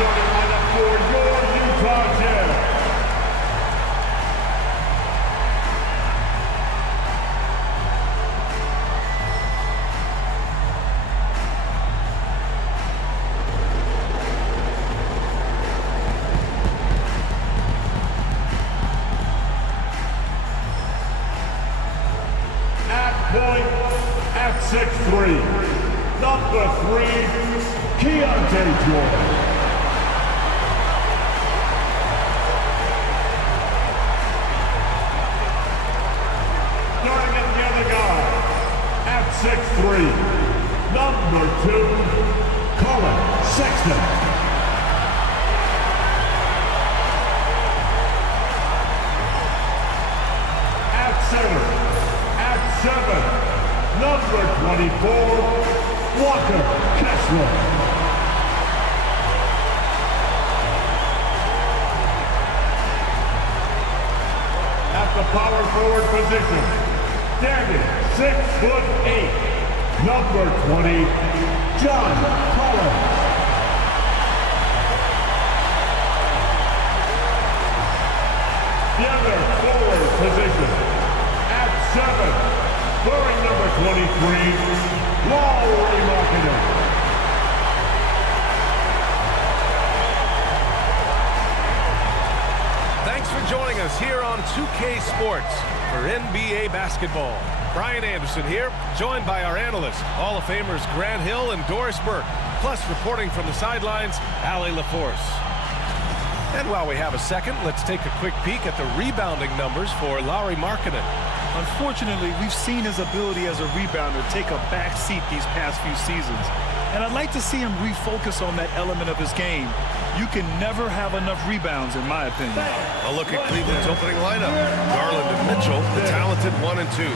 starting lineup for your Utah Jazz. At point, at 6'3", number 3, Keontae Jordan. Starting at the other guard, at 6'3", number 2, Colin Sexton. At center, at 7, number 24, Walker Kessler. At the power forward position, standing 6'8", number 20, John Collins. The other forward position, at 7, wearing number 23, Lauri Markkanen. Thanks for joining us here on 2K Sports for NBA basketball. Brian Anderson here, joined by our analysts, Hall of Famers Grant Hill and Doris Burke, plus reporting from the sidelines, Allie LaForce. And while we have a second, let's take a quick peek at the rebounding numbers for Lauri Markkanen. Unfortunately, we've seen his ability as a rebounder take a back seat these past few seasons. And I'd like to see him refocus on that element of his game. You can never have enough rebounds, in my opinion. A look at Cleveland's opening lineup. Garland and Mitchell, the talented 1 and 2.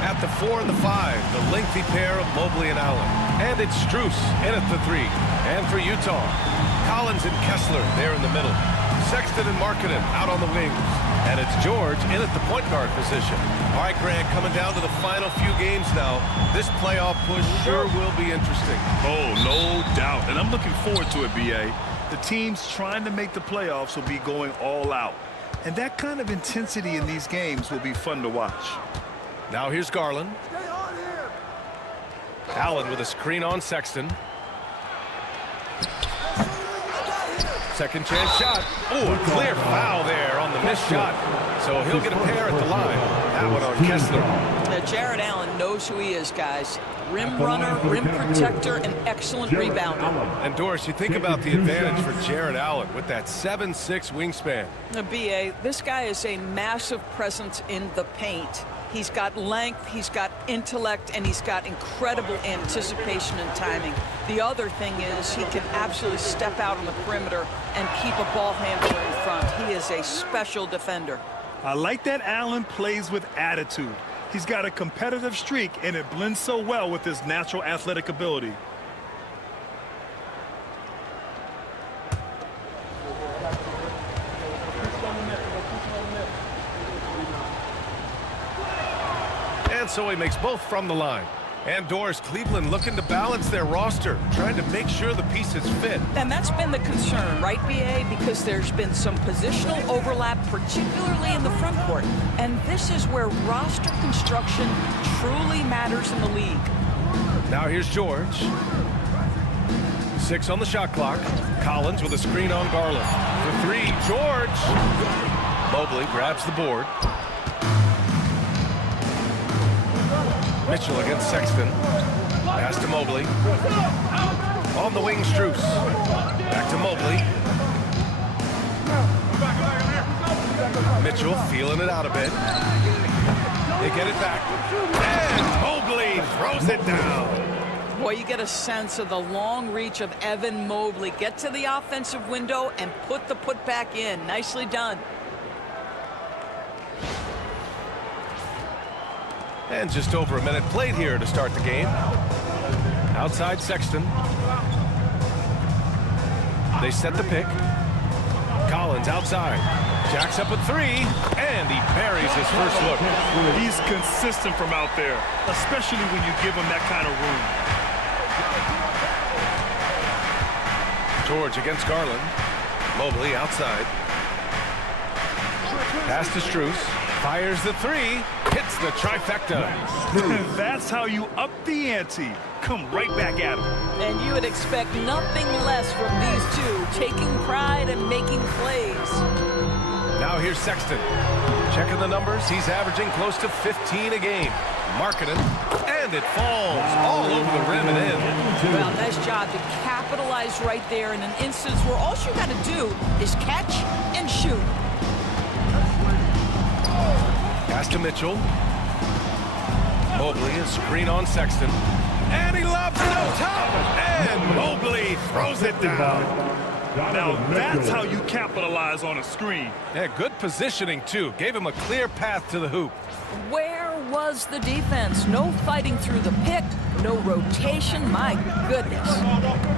At the 4 and the 5, the lengthy pair of Mobley and Allen. And it's Strus in at the 3. And for Utah, Collins and Kessler there in the middle. Sexton and Markkanen out on the wings. And it's George in at the point guard position. All right, Grant, coming down to the final few games now. This playoff push sure will be interesting. Oh, no doubt. And I'm looking forward to it, B.A. The teams trying to make the playoffs will be going all out. And that kind of intensity in these games will be fun to watch. Now here's Garland. Allen with a screen on Sexton. Second chance shot. Oh, a clear foul there on the missed shot. So he'll get a pair at the line. That one on Kessler. Jared Allen knows who he is, guys. Rim runner, rim protector, and excellent rebounder. And Doris, you think about the advantage for Jared Allen with that 7'6" wingspan. B.A., this guy is a massive presence in the paint. He's got length, he's got intellect, and he's got incredible anticipation and timing. The other thing is he can absolutely step out on the perimeter and keep a ball handler in front. He is a special defender. I like that Allen plays with attitude. He's got a competitive streak, and it blends so well with his natural athletic ability. And so he makes both from the line. And Doris, Cleveland looking to balance their roster, trying to make sure the pieces fit. And that's been the concern, right, B.A.? Because there's been some positional overlap, particularly in the front court. And this is where roster construction truly matters in the league. Now here's George. 6 on the shot clock. Collins with a screen on Garland. For 3, George. Mobley grabs the board. Mitchell against Sexton. Pass to Mobley. On the wing, Strus. Back to Mobley. Mitchell feeling it out a bit. They get it back. And Mobley throws it down. Boy, you get a sense of the long reach of Evan Mobley. Get to the offensive window and put the putback in. Nicely done. And just over a minute played here to start the game. Outside Sexton. They set the pick. Collins outside. Jacks up a 3, and he buries his first look. He's consistent from out there, especially when you give him that kind of room. George against Garland. Mobley outside. Pass to Strus. Fires the three. Hits the trifecta. That's how you up the ante. Come right back at him. And you would expect nothing less from these two, taking pride and making plays. Now here's Sexton. Checking the numbers. He's averaging close to 15 a game. Marketing. And it falls all over the rim and in. Well, nice job to capitalize right there in an instance where all you got to do is catch and shoot. Pass to Mitchell. Mobley, a screen on Sexton. And he lobs it on top. And Mobley throws it down. Now that's how you capitalize on a screen. Yeah, good positioning, too. Gave him a clear path to the hoop. Where was the defense? No fighting through the pick, no rotation. My goodness.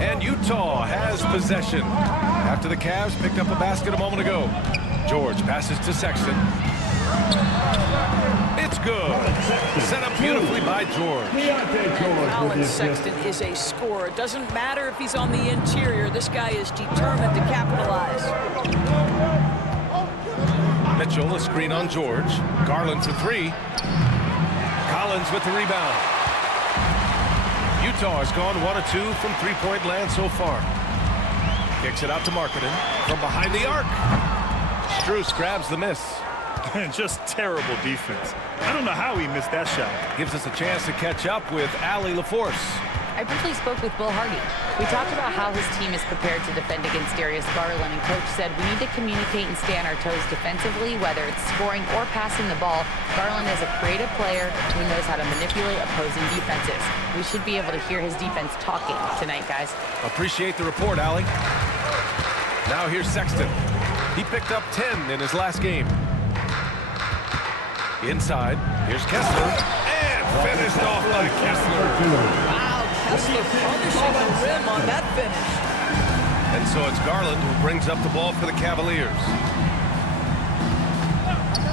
And Utah has possession. After the Cavs picked up a basket a moment ago. George passes to Sexton. It's good. Set up beautifully by George. Colin Sexton is a scorer. It doesn't matter if he's on the interior. This guy is determined to capitalize. Mitchell, a screen on George. Garland for three. Collins with the rebound. Utah has gone 1 of 2 from three-point land so far. Kicks it out to Markkanen from behind the arc. Strus grabs the miss. Just terrible defense. I don't know how he missed that shot. Gives us a chance to catch up with Allie LaForce. I briefly spoke with Bill Hardy. We talked about how his team is prepared to defend against Darius Garland, and Coach said we need to communicate and stay on our toes defensively, whether it's scoring or passing the ball. Garland is a creative player who knows how to manipulate opposing defenses. We should be able to hear his defense talking tonight, guys. Appreciate the report, Allie. Now here's Sexton. He picked up 10 in his last game. Inside, here's Kessler, and finished off by Kessler. Wow, Kessler punishing the rim on that finish. And so it's Garland who brings up the ball for the Cavaliers.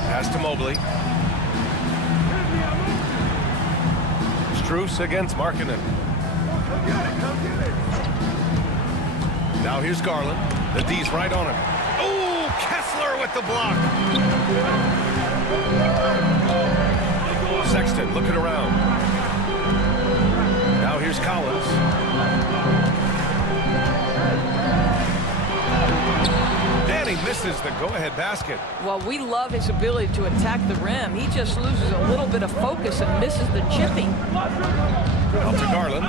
Pass to Mobley. Strus against Markkanen. Now here's Garland. The D's right on him. Oh, Kessler with the block. Sexton looking around. Now here's Collins. And he misses the go-ahead basket. Well, we love his ability to attack the rim. He just loses a little bit of focus and misses the chipping. Out to Garland.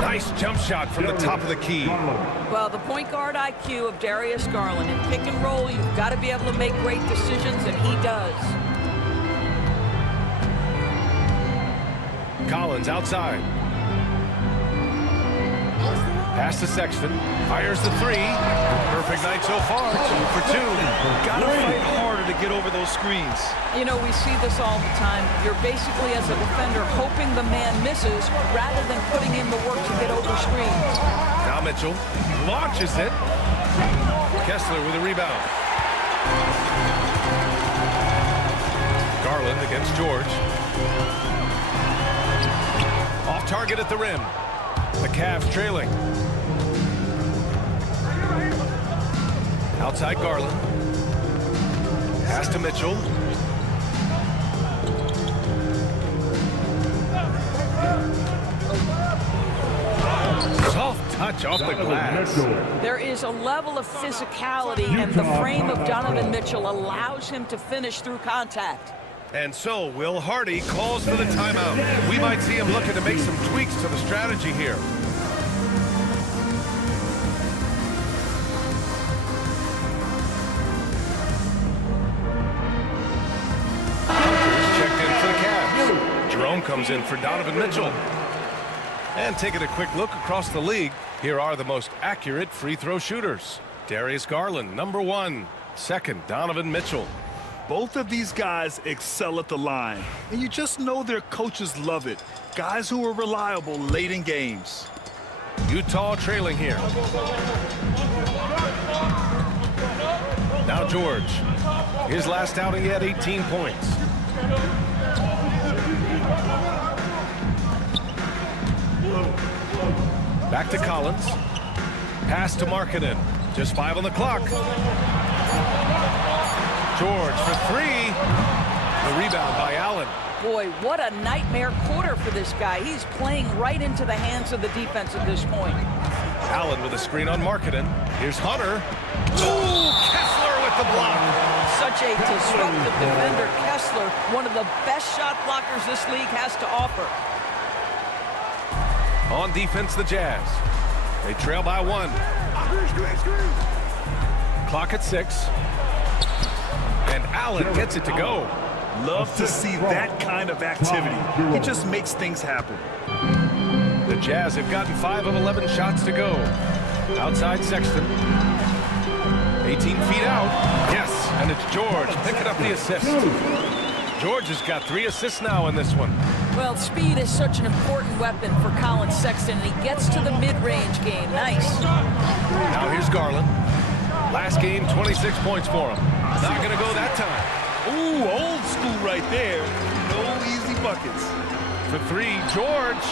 Nice jump shot from the top of the key. Well, the point guard IQ of Darius Garland. In pick and roll, you've got to be able to make great decisions, and he does. Collins outside. Pass to Sexton. Fires the three. Perfect night so far. 2 for 2. Gotta fight harder to get over those screens. You know, we see this all the time. You're basically, as a defender, hoping the man misses rather than putting in the work to get over screens. Now Mitchell launches it. Kessler with a rebound. Garland against George. Off target at the rim. The Cavs trailing. Outside Garland. Pass to Mitchell. Soft touch off the glass. There is a level of physicality, and the frame of Donovan Mitchell allows him to finish through contact. And so Will Hardy calls for the timeout. We might see him looking to make some tweaks to the strategy here. Checked in for the Cavs. Jerome comes in for Donovan Mitchell. And taking a quick look across the league, here are the most accurate free throw shooters. Darius Garland, number 1. Second, Donovan Mitchell. Both of these guys excel at the line, and you just know their coaches love it. Guys who are reliable late in games. Utah trailing here. Now George. His last outing, he had 18 points. Back to Collins. Pass to Markkanen. Just 5 on the clock. George for 3. The rebound by Allen. Boy, what a nightmare quarter for this guy. He's playing right into the hands of the defense at this point. Allen with a screen on Markkanen. Here's Hunter. Ooh, Kessler with the block. Such a disruptive defender. Kessler, one of the best shot blockers this league has to offer. On defense, the Jazz. They trail by 1. Clock at 6. And Allen gets it to go. Love to see that kind of activity. It just makes things happen. The Jazz have gotten 5 of 11 shots to go. Outside Sexton. 18 feet out. Yes, and it's George picking up the assist. George has got 3 assists now in this one. Well, speed is such an important weapon for Colin Sexton, and he gets to the mid-range game. Nice. Now here's Garland. Last game, 26 points for him. Not going to go that time. Ooh, old school right there. No easy buckets. For 3, George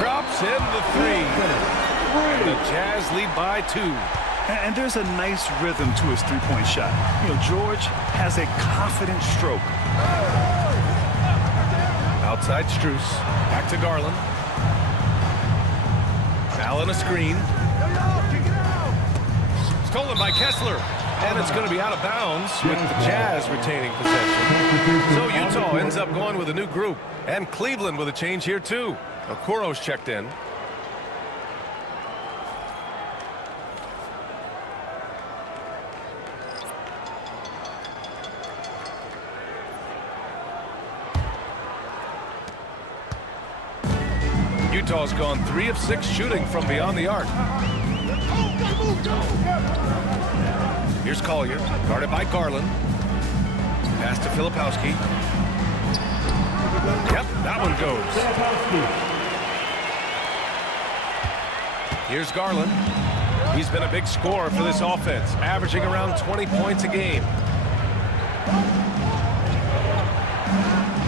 drops in the 3. And the Jazz lead by 2. And there's a nice rhythm to his three-point shot. You know, George has a confident stroke. Outside Strus. Back to Garland. Allen a screen. Stolen by Kessler. And it's going to be out of bounds with the Jazz retaining possession. So Utah ends up going with a new group. And Cleveland with a change here too. Okoro's checked in. Utah's gone 3 of 6 shooting from beyond the arc. Here's Collier, guarded by Garland. Pass to Filipowski. Yep, that one goes. Here's Garland. He's been a big scorer for this offense, averaging around 20 points a game.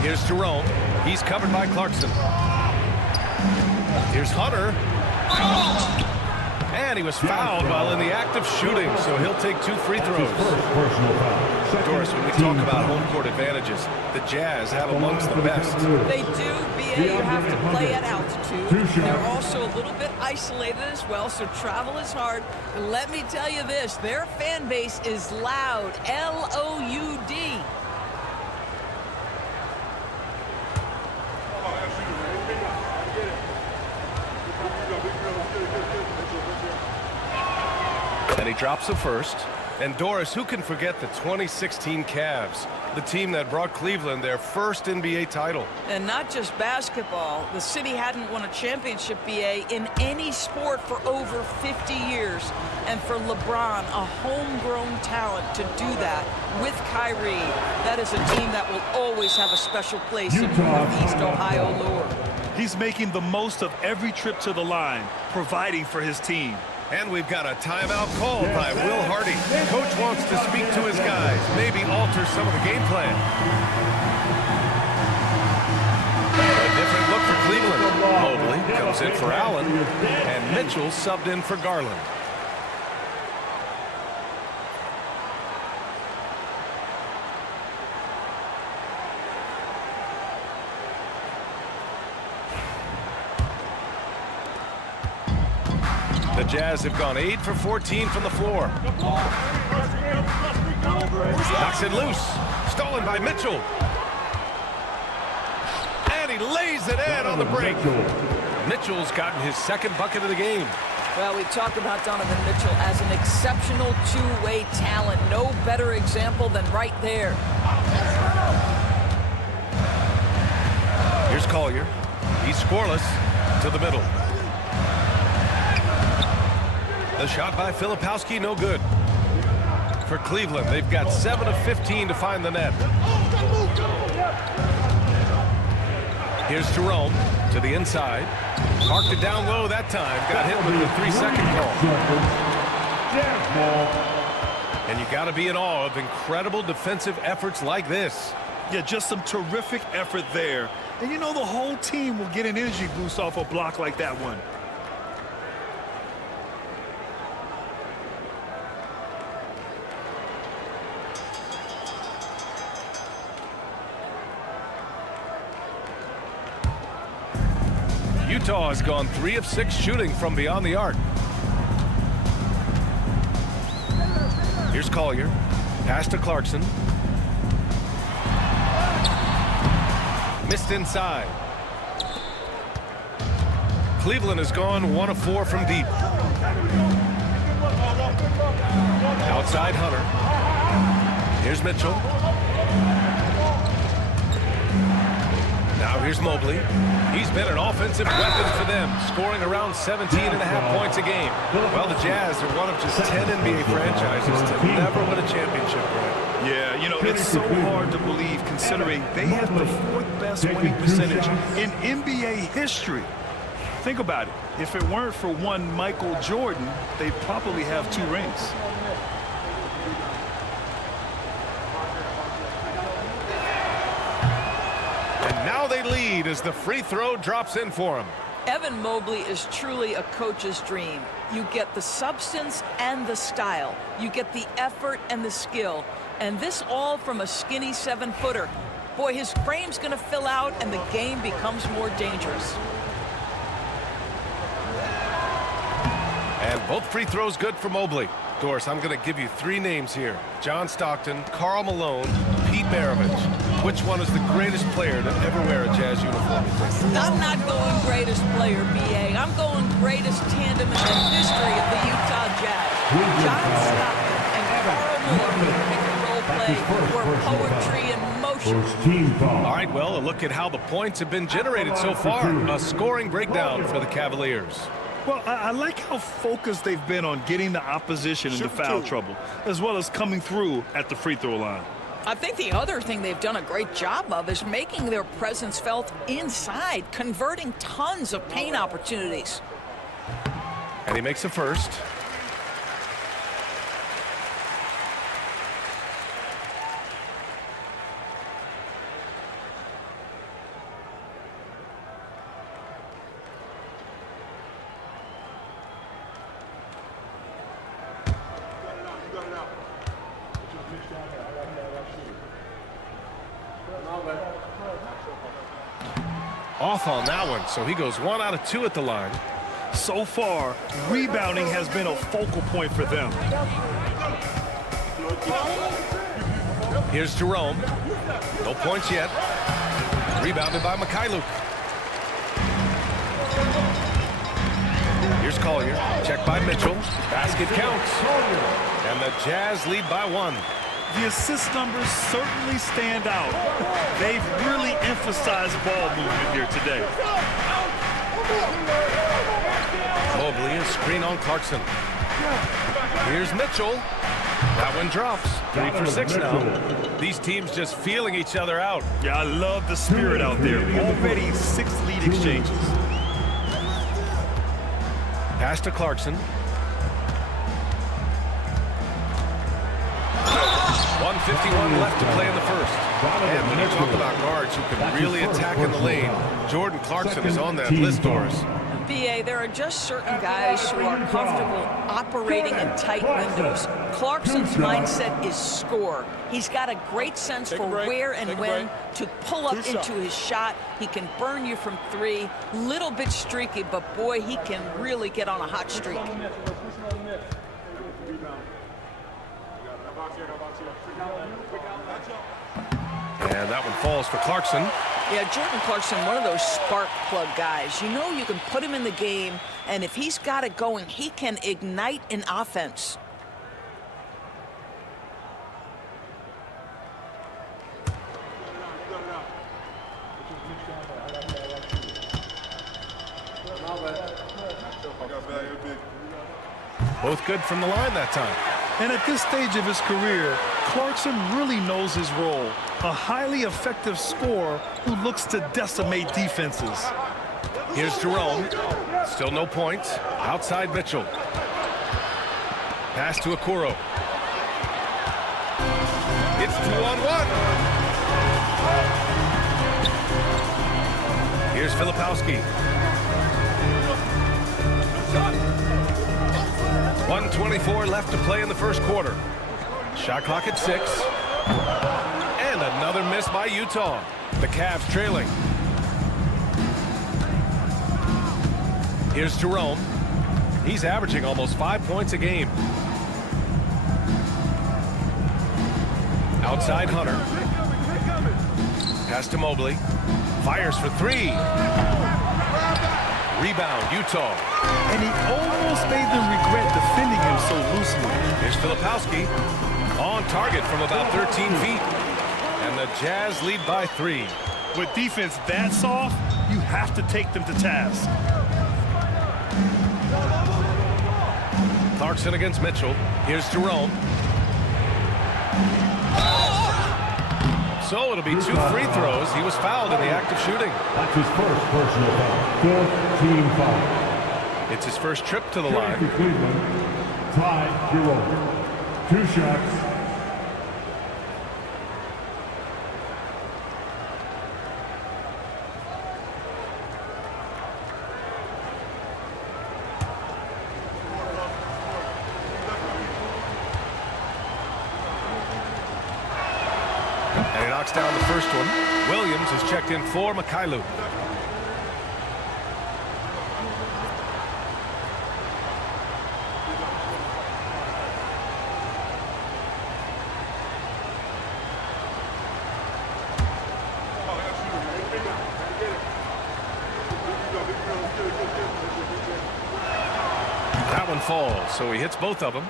Here's Jerome. He's covered by Clarkson. Here's Hunter. And he was fouled while in the act of shooting, so he'll take 2 free throws. Doris, when we talk about home court advantages, the Jazz have amongst the best. They do, B.A. You have to play at altitude. They're also a little bit isolated as well, so travel is hard. And let me tell you this, their fan base is loud, L-O-U-D. And he drops the first. And Doris, who can forget the 2016 Cavs, the team that brought Cleveland their first NBA title? And not just basketball. The city hadn't won a championship, B.A., in any sport for over 50 years. And for LeBron, a homegrown talent, to do that with Kyrie, that is a team that will always have a special place in Northeast Ohio lore. He's making the most of every trip to the line, providing for his team. And we've got a timeout called by Will Hardy. Coach wants to speak to his guys, maybe alter some of the game plan. A different look for Cleveland. Mobley comes in for Allen, and Mitchell subbed in for Garland. The Jazz have gone 8 for 14 from the floor. Knocks it loose. Stolen by Mitchell. And he lays it in on the break. Mitchell's gotten his 2nd bucket of the game. Well, we talk about Donovan Mitchell as an exceptional two-way talent. No better example than right there. Here's Collier. He's scoreless to the middle. The shot by Filipowski, no good. For Cleveland, they've got 7 of 15 to find the net. Here's Jerome to the inside. Parked it down low that time. Got hit with the 3-second call. And you got to be in awe of incredible defensive efforts like this. Yeah, just some terrific effort there. And you know the whole team will get an energy boost off a block like that one. Utah has gone 3 of 6 shooting from beyond the arc. Here's Collier. Pass to Clarkson. Missed inside. Cleveland has gone 1 of 4 from deep. Outside Hunter. Here's Mitchell. Now here's Mobley. He's been an offensive weapon for them, scoring around 17.5 points a game. Well, the Jazz are one of just 10 NBA franchises to never win a championship, right? Yeah, you know, it's so hard to believe considering they have the 4th best winning percentage in NBA history. Think about it. If it weren't for one Michael Jordan, they'd probably have 2 rings. Now they lead as the free throw drops in for him. Evan Mobley is truly a coach's dream. You get the substance and the style. You get the effort and the skill. And this all from a skinny 7-footer. Boy, his frame's going to fill out and the game becomes more dangerous. And both free throws good for Mobley. Doris, I'm going to give you 3 names here. John Stockton, Karl Malone, Pete Maravich. Which one is the greatest player to ever wear a Jazz uniform? I'm not going greatest player, B.A. I'm going greatest tandem in the history of the Utah Jazz. John Stockton and Karl Malone pick and roll play were poetry in motion. All right, well, a look at how the points have been generated so far. A scoring breakdown for the Cavaliers. Well, I like how focused they've been on getting the opposition into foul trouble, as well as coming through at the free throw line. I think the other thing they've done a great job of is making their presence felt inside, converting tons of paint opportunities. And he makes a first. Off on that one, so he goes 1 out of 2 at the line. So far, rebounding has been a focal point for them. Here's Jerome. No points yet. Rebounded by Mikhailuk. Here's Collier. Checked by Mitchell. Basket counts. And the Jazz lead by 1. The assist numbers certainly stand out. They've really emphasized ball movement here today. Mobley, a screen on Clarkson. Here's Mitchell. That one drops. 3 for 6 now. These teams just feeling each other out. Yeah, I love the spirit out there. Already 6 lead exchanges. Pass to Clarkson. 1:51 left to play in the first. And when you talk about guards who can really attack in the lane, Jordan Clarkson is on that list, Doris. B.A., there are just certain guys who are comfortable operating in tight windows. Clarkson's mindset is score. He's got a great sense for where and when to pull up into his shot. He can burn you from 3. Little bit streaky, but boy, he can really get on a hot streak. And that one falls for Clarkson. Yeah, Jordan Clarkson, one of those spark plug guys. You know you can put him in the game, and if he's got it going, he can ignite an offense. Both good from the line that time. And at this stage of his career, Clarkson really knows his role. A highly effective scorer who looks to decimate defenses. Here's Jerome. Still no points. Outside Mitchell. Pass to Okoro. It's 2-on-1. Here's Filipowski. 1:24 left to play in the first quarter. Shot clock at 6. And another miss by Utah. The Cavs trailing. Here's Jerome. He's averaging almost 5 points a game. Outside Hunter. Pass to Mobley. Fires for 3. Rebound, Utah. And he almost made them regret defending him so loosely. Here's Filipowski. On target from about 13 feet. And the Jazz lead by 3. With defense that soft, you have to take them to task. Clarkson against Mitchell. Here's Jerome. So it'll be 2 free throws. He was fouled in the act of shooting. That's his first personal foul. 4th team foul. It's his first trip to the line. Cleveland, tied 0. 2 shots. And he knocks down the first one. Williams is checked in for Mikhailuk. That one falls, so he hits both of them.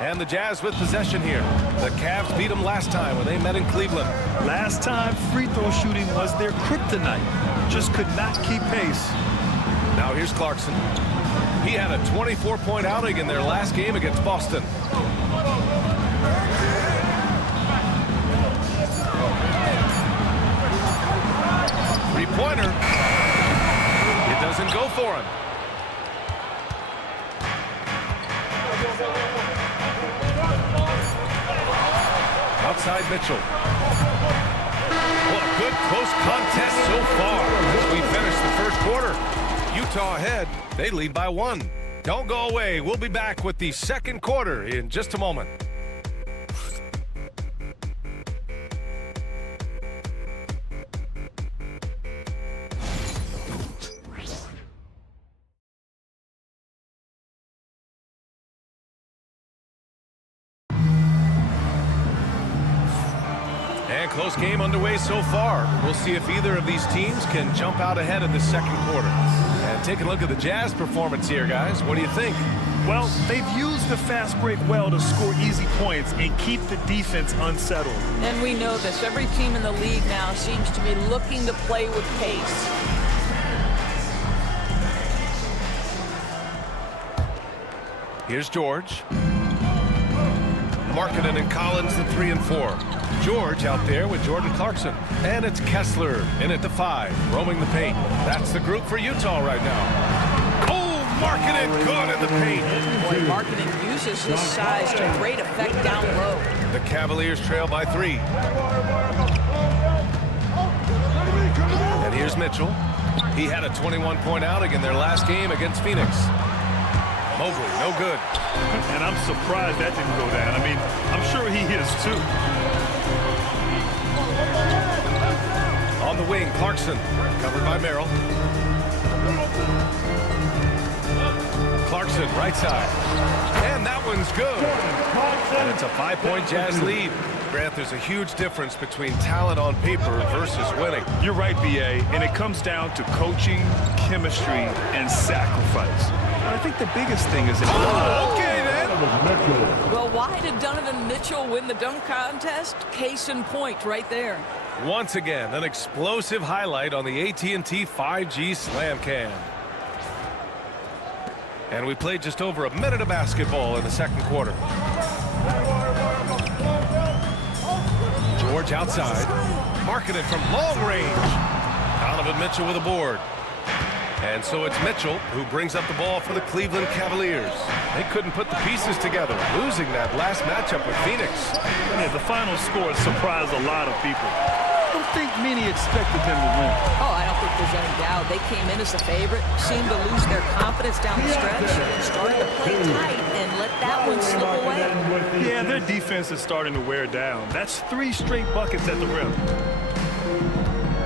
And the Jazz with possession here. The Cavs beat them last time when they met in Cleveland. Last time, free throw shooting was their kryptonite. Just could not keep pace. Now here's Clarkson. He had a 24-point outing in their last game against Boston. Three-pointer. It doesn't go for him. Outside Mitchell. Well, a good close contest so far as we finish the first quarter. Utah ahead. They lead by 1. Don't go away. We'll be back with the second quarter in just a moment. And close game underway so far. We'll see if either of these teams can jump out ahead in the second quarter. And take a look at the Jazz performance here, guys. What do you think? Well, they've used the fast break well to score easy points and keep the defense unsettled. And we know this. Every team in the league now seems to be looking to play with pace. Here's George. Markkanen and Collins, the 3 and 4. George out there with Jordan Clarkson. And it's Kessler in at the 5, roaming the paint. That's the group for Utah right now. Oh, Markkanen good in the paint. Boy, Markkanen uses his size to great effect down low. The Cavaliers trail by 3. And here's Mitchell. He had a 21-point outing in their last game against Phoenix. Mobley, no good. And I'm surprised that didn't go down. I mean, I'm sure he is too. On the wing, Clarkson, covered by Merrill. Clarkson, right side. And that one's good. And it's a 5-point Jazz lead. Grant, there's a huge difference between talent on paper versus winning. You're right, B.A., and it comes down to coaching, chemistry, and sacrifice. But I think the biggest thing is... Oh, okay, then. Well, why did Donovan Mitchell win the dunk contest? Case in point right there. Once again, an explosive highlight on the AT&T 5G Slam Cam. And we played just over a minute of basketball in the second quarter. George outside. Markkanen from long range. Donovan Mitchell with a board. And so it's Mitchell who brings up the ball for the Cleveland Cavaliers. They couldn't put the pieces together, losing that last matchup with Phoenix. Yeah, the final score surprised a lot of people. think many expected them to win. Oh, I don't think there's any doubt. They came in as the favorite, seemed to lose their confidence down the stretch, started to play tight and let that one slip away. Yeah, their defense is starting to wear down. That's 3 straight buckets at the rim.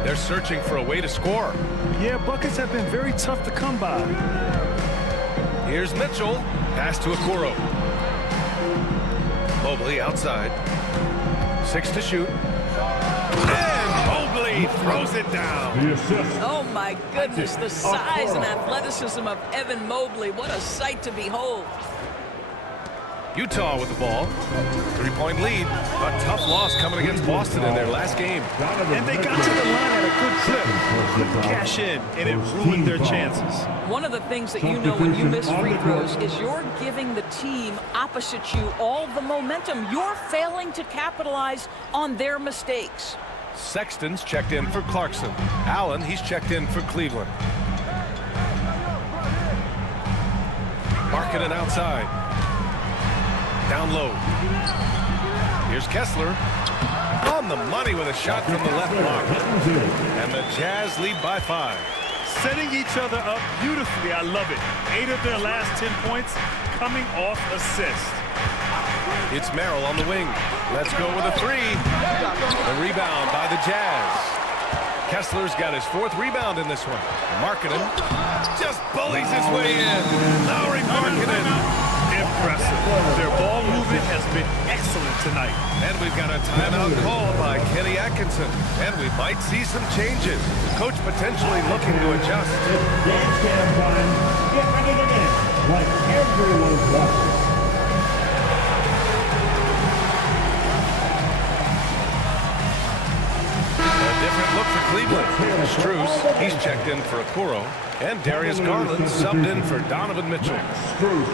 They're searching for a way to score. Yeah, buckets have been very tough to come by. Here's Mitchell. Pass to Okoro. Mobley outside. 6 to shoot. And Mobley throws it down. The assist. Oh, my goodness, the size and athleticism of Evan Mobley. What a sight to behold. Utah with the ball. 3-point lead. A tough loss coming against Boston in their last game. And they got to the line at a good clip. Couldn't cash in, and it ruined their chances. One of the things that you know when you miss free throws is you're giving the team opposite you all the momentum. You're failing to capitalize on their mistakes. Sexton's checked in for Clarkson. Allen, he's checked in for Cleveland. Markkanen outside. Down low. Here's Kessler. On the money with a shot from the left block. And the Jazz lead by 5. Setting each other up beautifully. I love it. 8 of their last 10 points coming off assist. It's Merrill on the wing. Let's go with a 3. The rebound by the Jazz. Kessler's got his 4th rebound in this one. Markkanen just bullies his way in. Lowry Markkanen. Impressive. Their ball movement has been excellent tonight. And we've got a timeout called by Kenny Atkinson. And we might see some changes. Coach potentially looking to adjust. Dance cam time. Get ready to dance like everyone's watching. A different look for Cleveland. Strus, he's checked in for Okoro. And Darius Garland subbed in for Donovan Mitchell. Strus.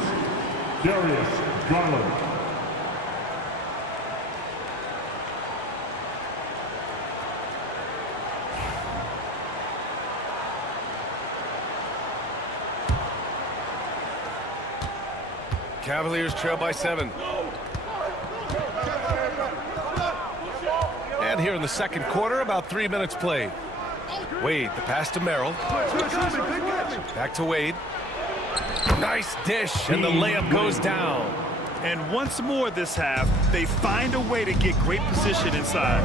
Darius Garland. Cavaliers trail by 7. And here in the second quarter, about 3 minutes played. Wade, the pass to Merrill. Back to Wade. Nice dish, and the layup goes down. And once more this half, they find a way to get great position inside.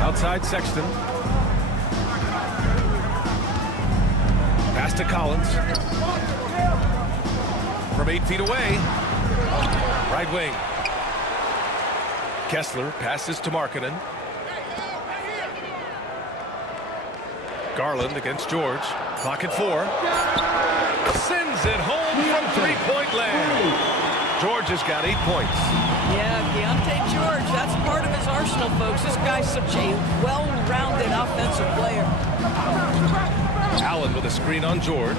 Outside Sexton. Pass to Collins. From 8 feet away. Right wing. Kessler passes to Markkanen. Garland against George. Clock at 4. Sends it home from 3-point land. George has got 8 points. Yeah, Keontae George, that's part of his arsenal, folks. This guy's such a well-rounded offensive player. Allen with a screen on George.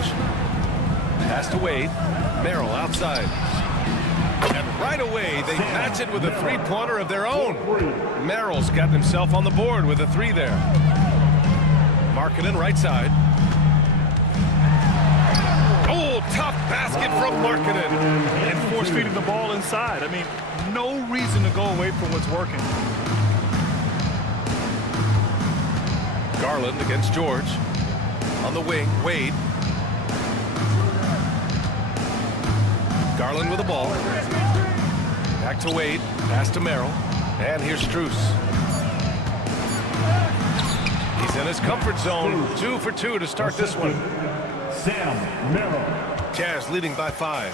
Pass to Wade. Merrill outside. And right away, they match it with a 3-pointer of their own. Merrill's got himself on the board with a 3 there. Markkanen right side. Oh, tough basket from Markkanen. And force feeding the ball inside. I mean, no reason to go away from what's working. Garland against George. On the wing, Wade. Garland with the ball. Back to Wade. Pass to Merrill. And here's Strus. He's in his comfort zone. 2 for 2 to start this one. Sam Merrill. Jazz leading by 5.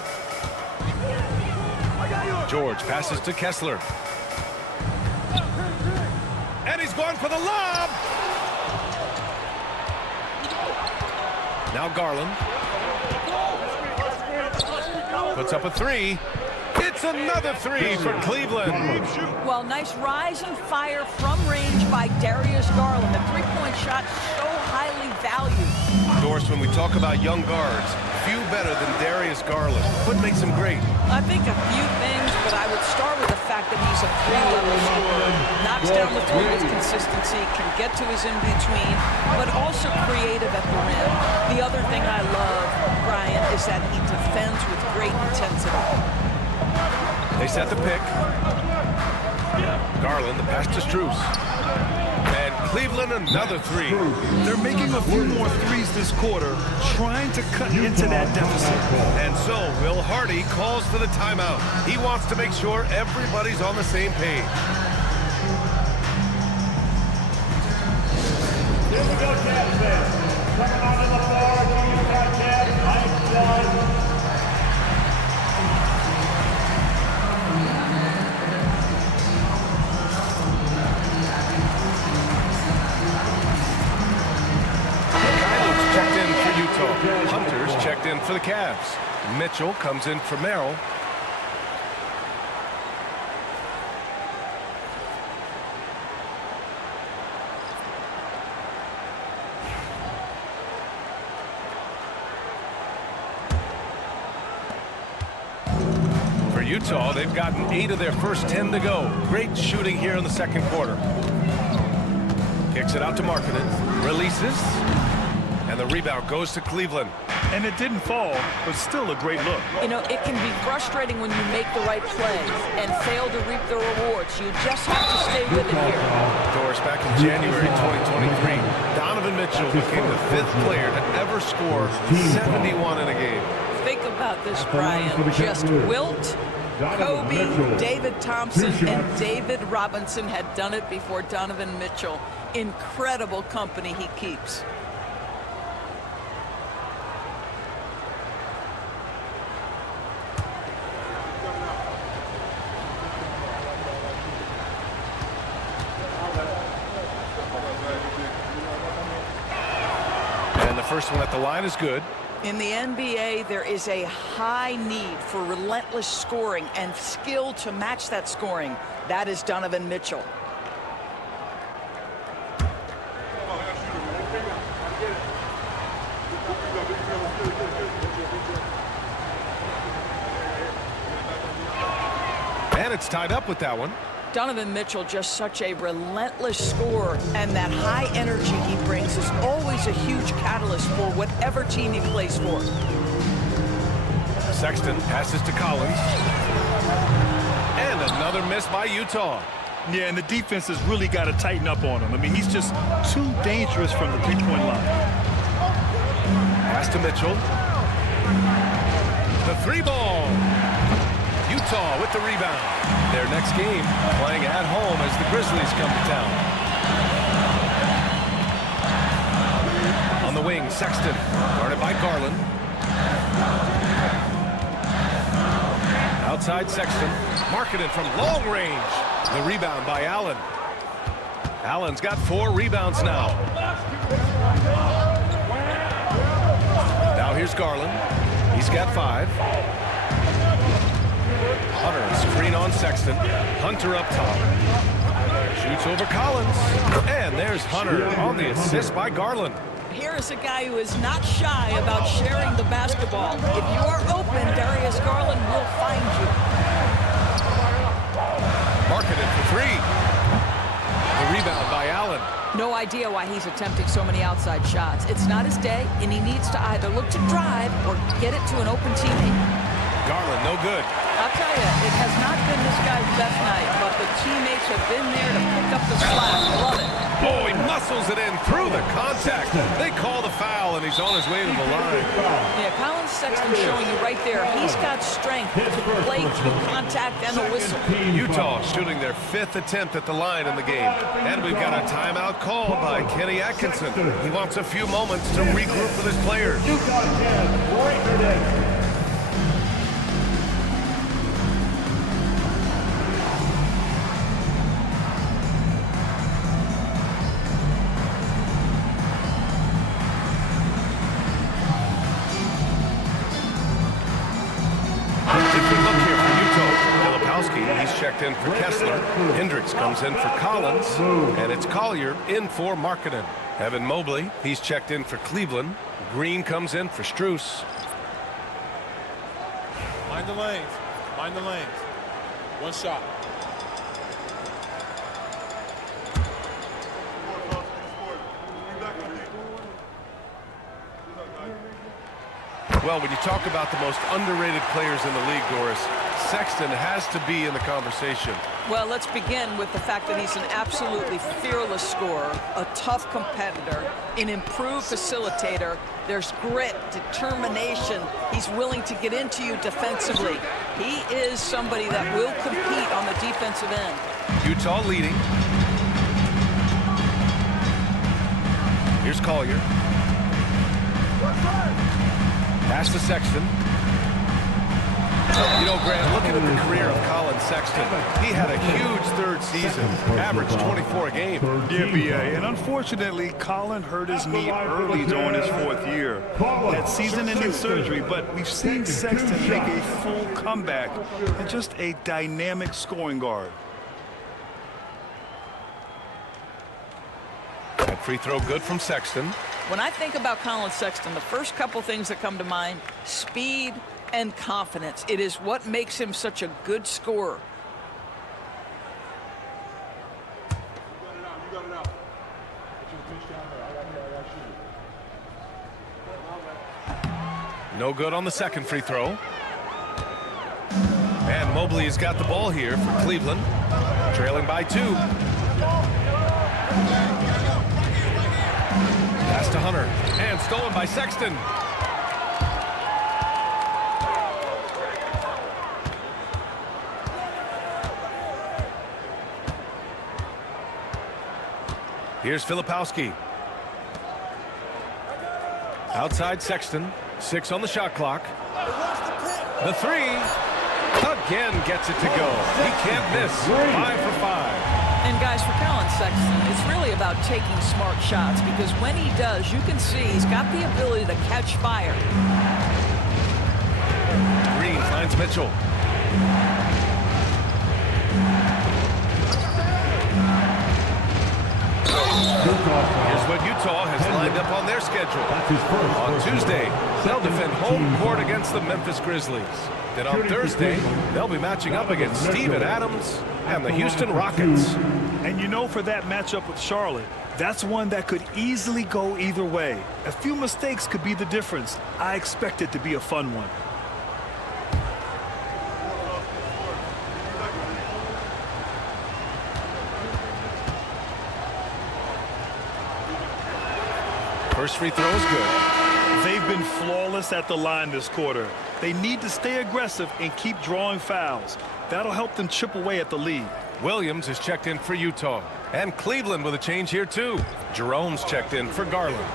George passes to Kessler. And he's going for the lob. Now Garland. Puts up a 3. It's another 3 for Cleveland. Well, nice rise and fire from range by Darius Garland. The 3-point shot so highly valued. Doris, when we talk about young guards, few better than Darius Garland. What makes him great? I think a few things, but I would start with the fact that he's a 3-level scorer. Knocks down the 3 with consistency, can get to his in-between, but also creative at the rim. The other thing I love, Brian, is that he defends with great intensity. They set the pick. Garland, the pass to Strus. And Cleveland, another three. They're making a few more threes this quarter, trying to cut into that deficit. And so Will Hardy calls for the timeout. He wants to make sure everybody's on the same page. Here we go, Cavs fans. Coming onto the floor, Utah Cavs, nice one. Checked in for Utah. Hunter's checked in for the Cavs. Mitchell comes in for Merrill. For Utah, they've gotten 8 of their first 10 to go. Great shooting here in the second quarter. Kicks it out to Markkanen. Releases. And the rebound goes to Cleveland. And it didn't fall, but still a great look. You know, it can be frustrating when you make the right play and fail to reap the rewards. You just have to stay with it here. Doris, back in January 2023, Donovan Mitchell became the 5th player to ever score 71 in a game. Think about this, Brian. Just Wilt, Kobe, David Thompson, and David Robinson had done it before Donovan Mitchell. Incredible company he keeps. And the first one at the line is good. In the NBA, there is a high need for relentless scoring and skill to match that scoring. That is Donovan Mitchell. And it's tied up with that one. Donovan Mitchell, just such a relentless scorer, and that high energy he brings is always a huge catalyst for whatever team he plays for. Sexton passes to Collins. And another miss by Utah. Yeah, and the defense has really got to tighten up on him. I mean, he's just too dangerous from the three-point line. Pass to Mitchell. The 3-ball. Utah with the rebound. Their next game playing at home as the Grizzlies come to town. On the wing, Sexton, guarded by Garland. Outside Sexton, Markkanen from long range. The rebound by Allen. Allen's got 4 rebounds now. Now here's Garland. He's got 5. Hunter, screen on Sexton. Hunter up top. Shoots over Collins. And there's Hunter on the assist by Garland. Here is a guy who is not shy about sharing the basketball. If you are open, Darius Garland will find you. Markkanen for 3. The rebound by Allen. No idea why he's attempting so many outside shots. It's not his day, and he needs to either look to drive or get it to an open teammate. Garland, no good. I'll tell you, it has not been this guy's best night, but the teammates have been there to pick up the slack. Love it. Oh, he muscles it in through the contact. They call the foul, and he's on his way to the line. Yeah, Colin Sexton showing you right there. He's got strength to play through contact and the whistle. Utah shooting their 5th attempt at the line in the game. And we've got a timeout called by Kenny Atkinson. He wants a few moments to regroup with his players. Utah Jazz, break it in. He's checked in for Kessler. Hendricks comes in for Collins. And it's Collier in for Markkanen. Evan Mobley, he's checked in for Cleveland. Green comes in for Strus. Mind the lanes. Mind the lanes. One shot. Well, when you talk about the most underrated players in the league, Doris, Sexton has to be in the conversation. Well, let's begin with the fact that he's an absolutely fearless scorer, a tough competitor, an improved facilitator. There's grit, determination. He's willing to get into you defensively. He is somebody that will compete on the defensive end. Utah leading. Here's Collier. Pass to Sexton. You know, Grant, looking at the career of Colin Sexton, he had a huge third season, averaged 24 a game. Yeah, B.A. And unfortunately, Colin hurt his knee early during his 4th year. Had season-ending surgery, but we've seen Sexton make a full comeback and just a dynamic scoring guard. That free throw good from Sexton. When I think about Colin Sexton, the first couple things that come to mind, speed and confidence. It is what makes him such a good scorer. No good on the second free throw. And Mobley has got the ball here for Cleveland, trailing by 2. Pass to Hunter, and stolen by Sexton. Here's Filipowski. Outside Sexton, 6 on the shot clock. The 3, again gets it to go. He can't miss, 5 for 5. And guys, for Colin Sexton, it's really about taking smart shots, because when he does, you can see he's got the ability to catch fire. Green finds Mitchell. Here's what Utah has lined up on their schedule. On Tuesday, they'll defend home court against the Memphis Grizzlies. Then on Thursday, they'll be matching up against Steven Adams and the Houston Rockets. And you know, for that matchup with Charlotte, that's one that could easily go either way. A few mistakes could be the difference. I expect it to be a fun one. First free throw is good. They've been flawless at the line this quarter. They need to stay aggressive and keep drawing fouls. That'll help them chip away at the lead. Williams is checked in for Utah. And Cleveland with a change here too. Jerome's checked in for Garland.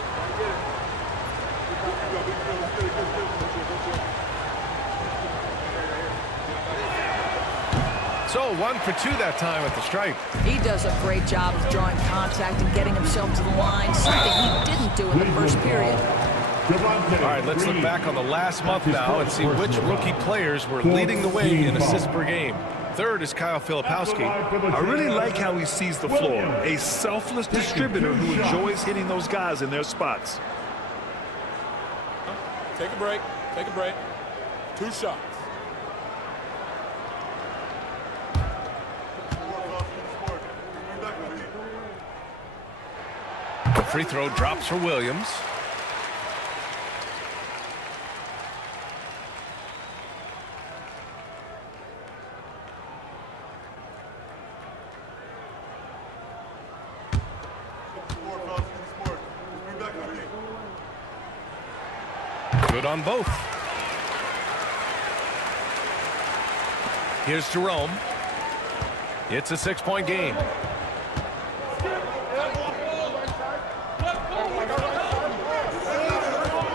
So 1 for 2 that time at the stripe. He does a great job of drawing contact and getting himself to the line, something he didn't do in the first period. All right, let's look back on the last month now and see which rookie players were leading the way in assists per game. Third is Kyle Filipowski. I really like how he sees the floor. A selfless distributor who enjoys hitting those guys in their spots. Take a break. Take a break. 2 shots. The free throw drops for Williams. Good on both. Here's Jerome. It's a 6-point game.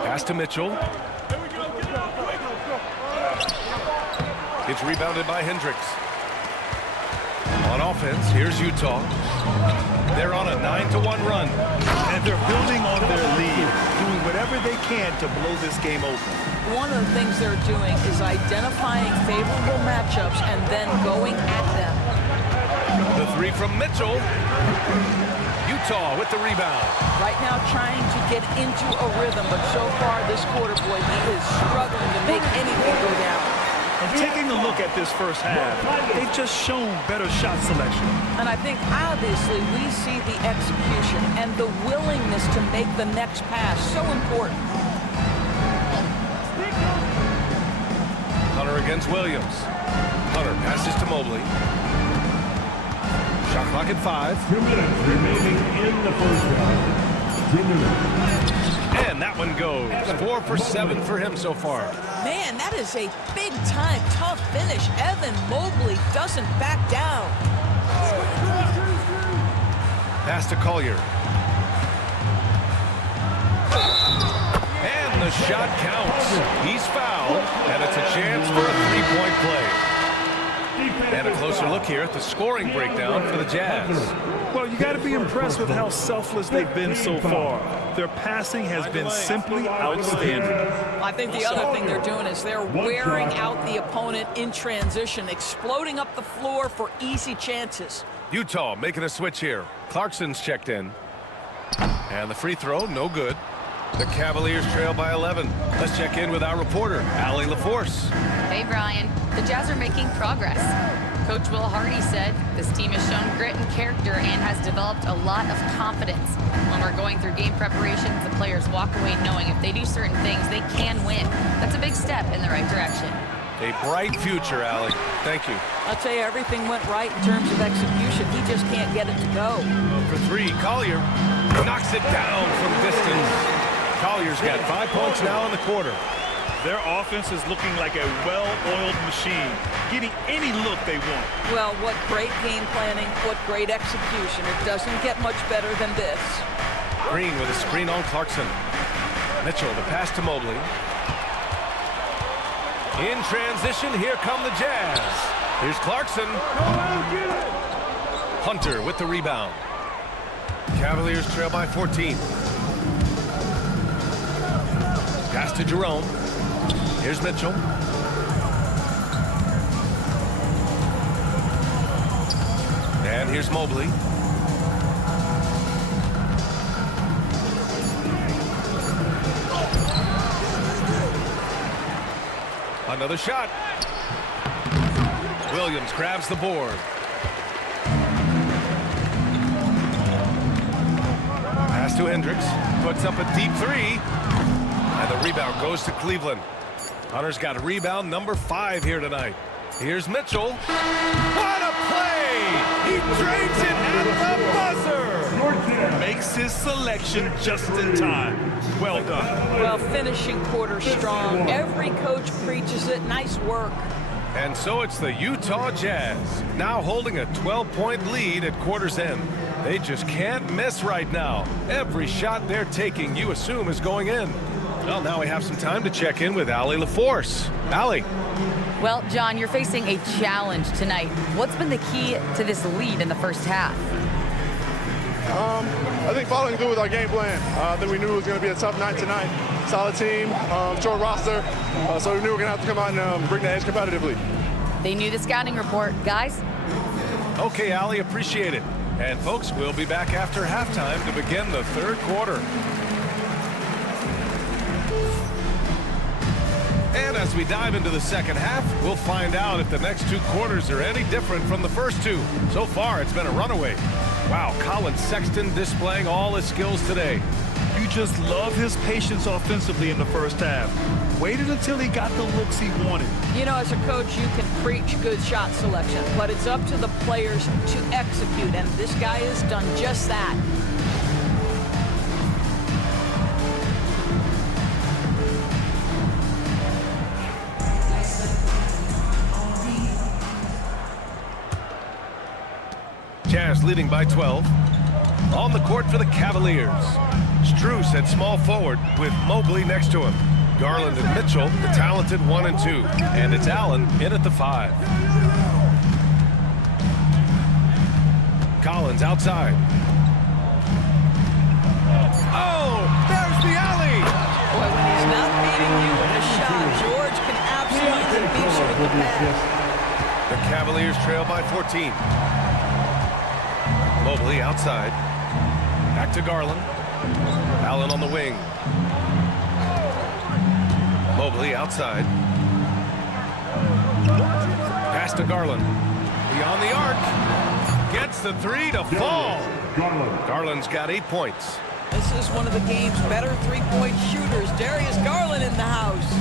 Pass to Mitchell. It's rebounded by Hendricks. On offense, here's Utah. They're on a 9-1 run. And they're building on their lead, doing whatever they can to blow this game open. One of the things they're doing is identifying favorable matchups and then going at them. The 3 from Mitchell. Utah with the rebound. Right now trying to get into a rhythm, but so far this quarter, boy, he is struggling to make anything go down. And taking a look at this first half, they've just shown better shot selection. And I think obviously we see the execution and the willingness to make the next pass so important. Hunter against Williams. Hunter passes to Mobley. Shot clock at 5. 2 minutes remaining in the first round. 2 minutes. And that one goes. 4 for 7 for him so far. Man, that is a big-time, tough finish. Evan Mobley doesn't back down. Pass to Collier. And the shot counts. He's fouled, and it's a chance for a three-point play. And a closer look here at the scoring breakdown for the Jazz. Well, you got to be impressed with how selfless they've been so far. Their passing has been simply outstanding. I think the other thing they're doing is they're wearing out the opponent in transition, exploding up the floor for easy chances. Utah making a switch here. Clarkson's checked in. And the free throw, no good. The Cavaliers trail by 11. Let's check in with our reporter, Allie LaForce. Hey, Brian. The Jazz are making progress. Coach Will Hardy said this team has shown grit and character and has developed a lot of confidence. When we're going through game preparations, the players walk away knowing if they do certain things, they can win. That's a big step in the right direction. A bright future, Allie. Thank you. I'll tell you, everything went right in terms of execution. He just can't get it to go. For 3, Collier knocks it down from distance. Collier's got 5 points now in the quarter. Their offense is looking like a well-oiled machine, getting any look they want. Well, what great game planning, what great execution. It doesn't get much better than this. Green with a screen on Clarkson. Mitchell, the pass to Mobley. In transition, here come the Jazz. Here's Clarkson. Hunter with the rebound. Cavaliers trail by 14. Pass to Jerome. Here's Mitchell. And here's Mobley. Another shot. Williams grabs the board. Pass to Hendricks. Puts up a deep 3. And the rebound goes to Cleveland. Hunter's got a rebound number 5 here tonight. Here's Mitchell. What a play! He drains it at the buzzer! Makes his selection just in time. Well done. Well, finishing quarter strong. Every coach preaches it. Nice work. And so it's the Utah Jazz, now holding a 12-point lead at quarter's end. They just can't miss right now. Every shot they're taking, you assume, is going in. Well, now we have some time to check in with Allie LaForce. Allie. Well, John, you're facing a challenge tonight. What's been the key to this lead in the first half? I think following through with our game plan. I think we knew it was going to be a tough night tonight. Solid team, short roster, so we knew we were going to have to come out and bring the edge competitively. They knew the scouting report. Guys? Okay, Allie, appreciate it. And folks, we'll be back after halftime to begin the third quarter. And as we dive into the second half, we'll find out if the next 2 quarters are any different from the first 2. So far, it's been a runaway. Wow, Colin Sexton displaying all his skills today. You just love his patience offensively in the first half. Waited until he got the looks he wanted. You know, as a coach, you can preach good shot selection, but it's up to the players to execute, and this guy has done just that. Jazz leading by 12. On the court for the Cavaliers. Strus at small forward with Mobley next to him. Garland and Mitchell, the talented 1 and 2. And it's Allen in at the 5. Collins outside. Oh, there's the alley! Boy, when he's not beating you with a shot, George can absolutely beat you with the pass. The Cavaliers trail by 14. Mobley outside. Back to Garland. Allen on the wing. Mobley outside. Pass to Garland. Beyond the arc. Gets the 3 to fall. Garland's got 8 points. This is one of the game's better three-point shooters. Darius Garland in the house.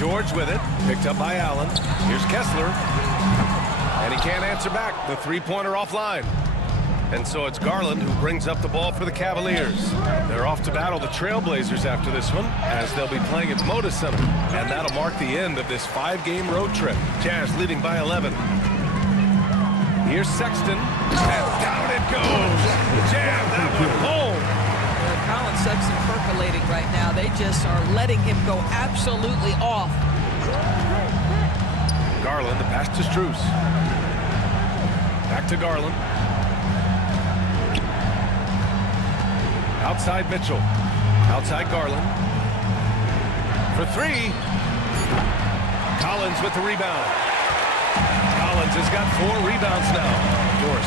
George with it. Picked up by Allen. Here's Kessler. And he can't answer back. The three-pointer offline. And so it's Garland who brings up the ball for the Cavaliers. They're off to battle the Trailblazers after this one, as they'll be playing at Moda Center. And that'll mark the end of this 5-game road trip. Jazz leading by 11. Here's Sexton. And down it goes. Jam that one home. Colin Sexton percolating right now. They just are letting him go absolutely off. Garland, the pass to Strus. Back to Garland. Outside Mitchell. Outside Garland. For three. Collins with the rebound. Collins has got 4 rebounds now.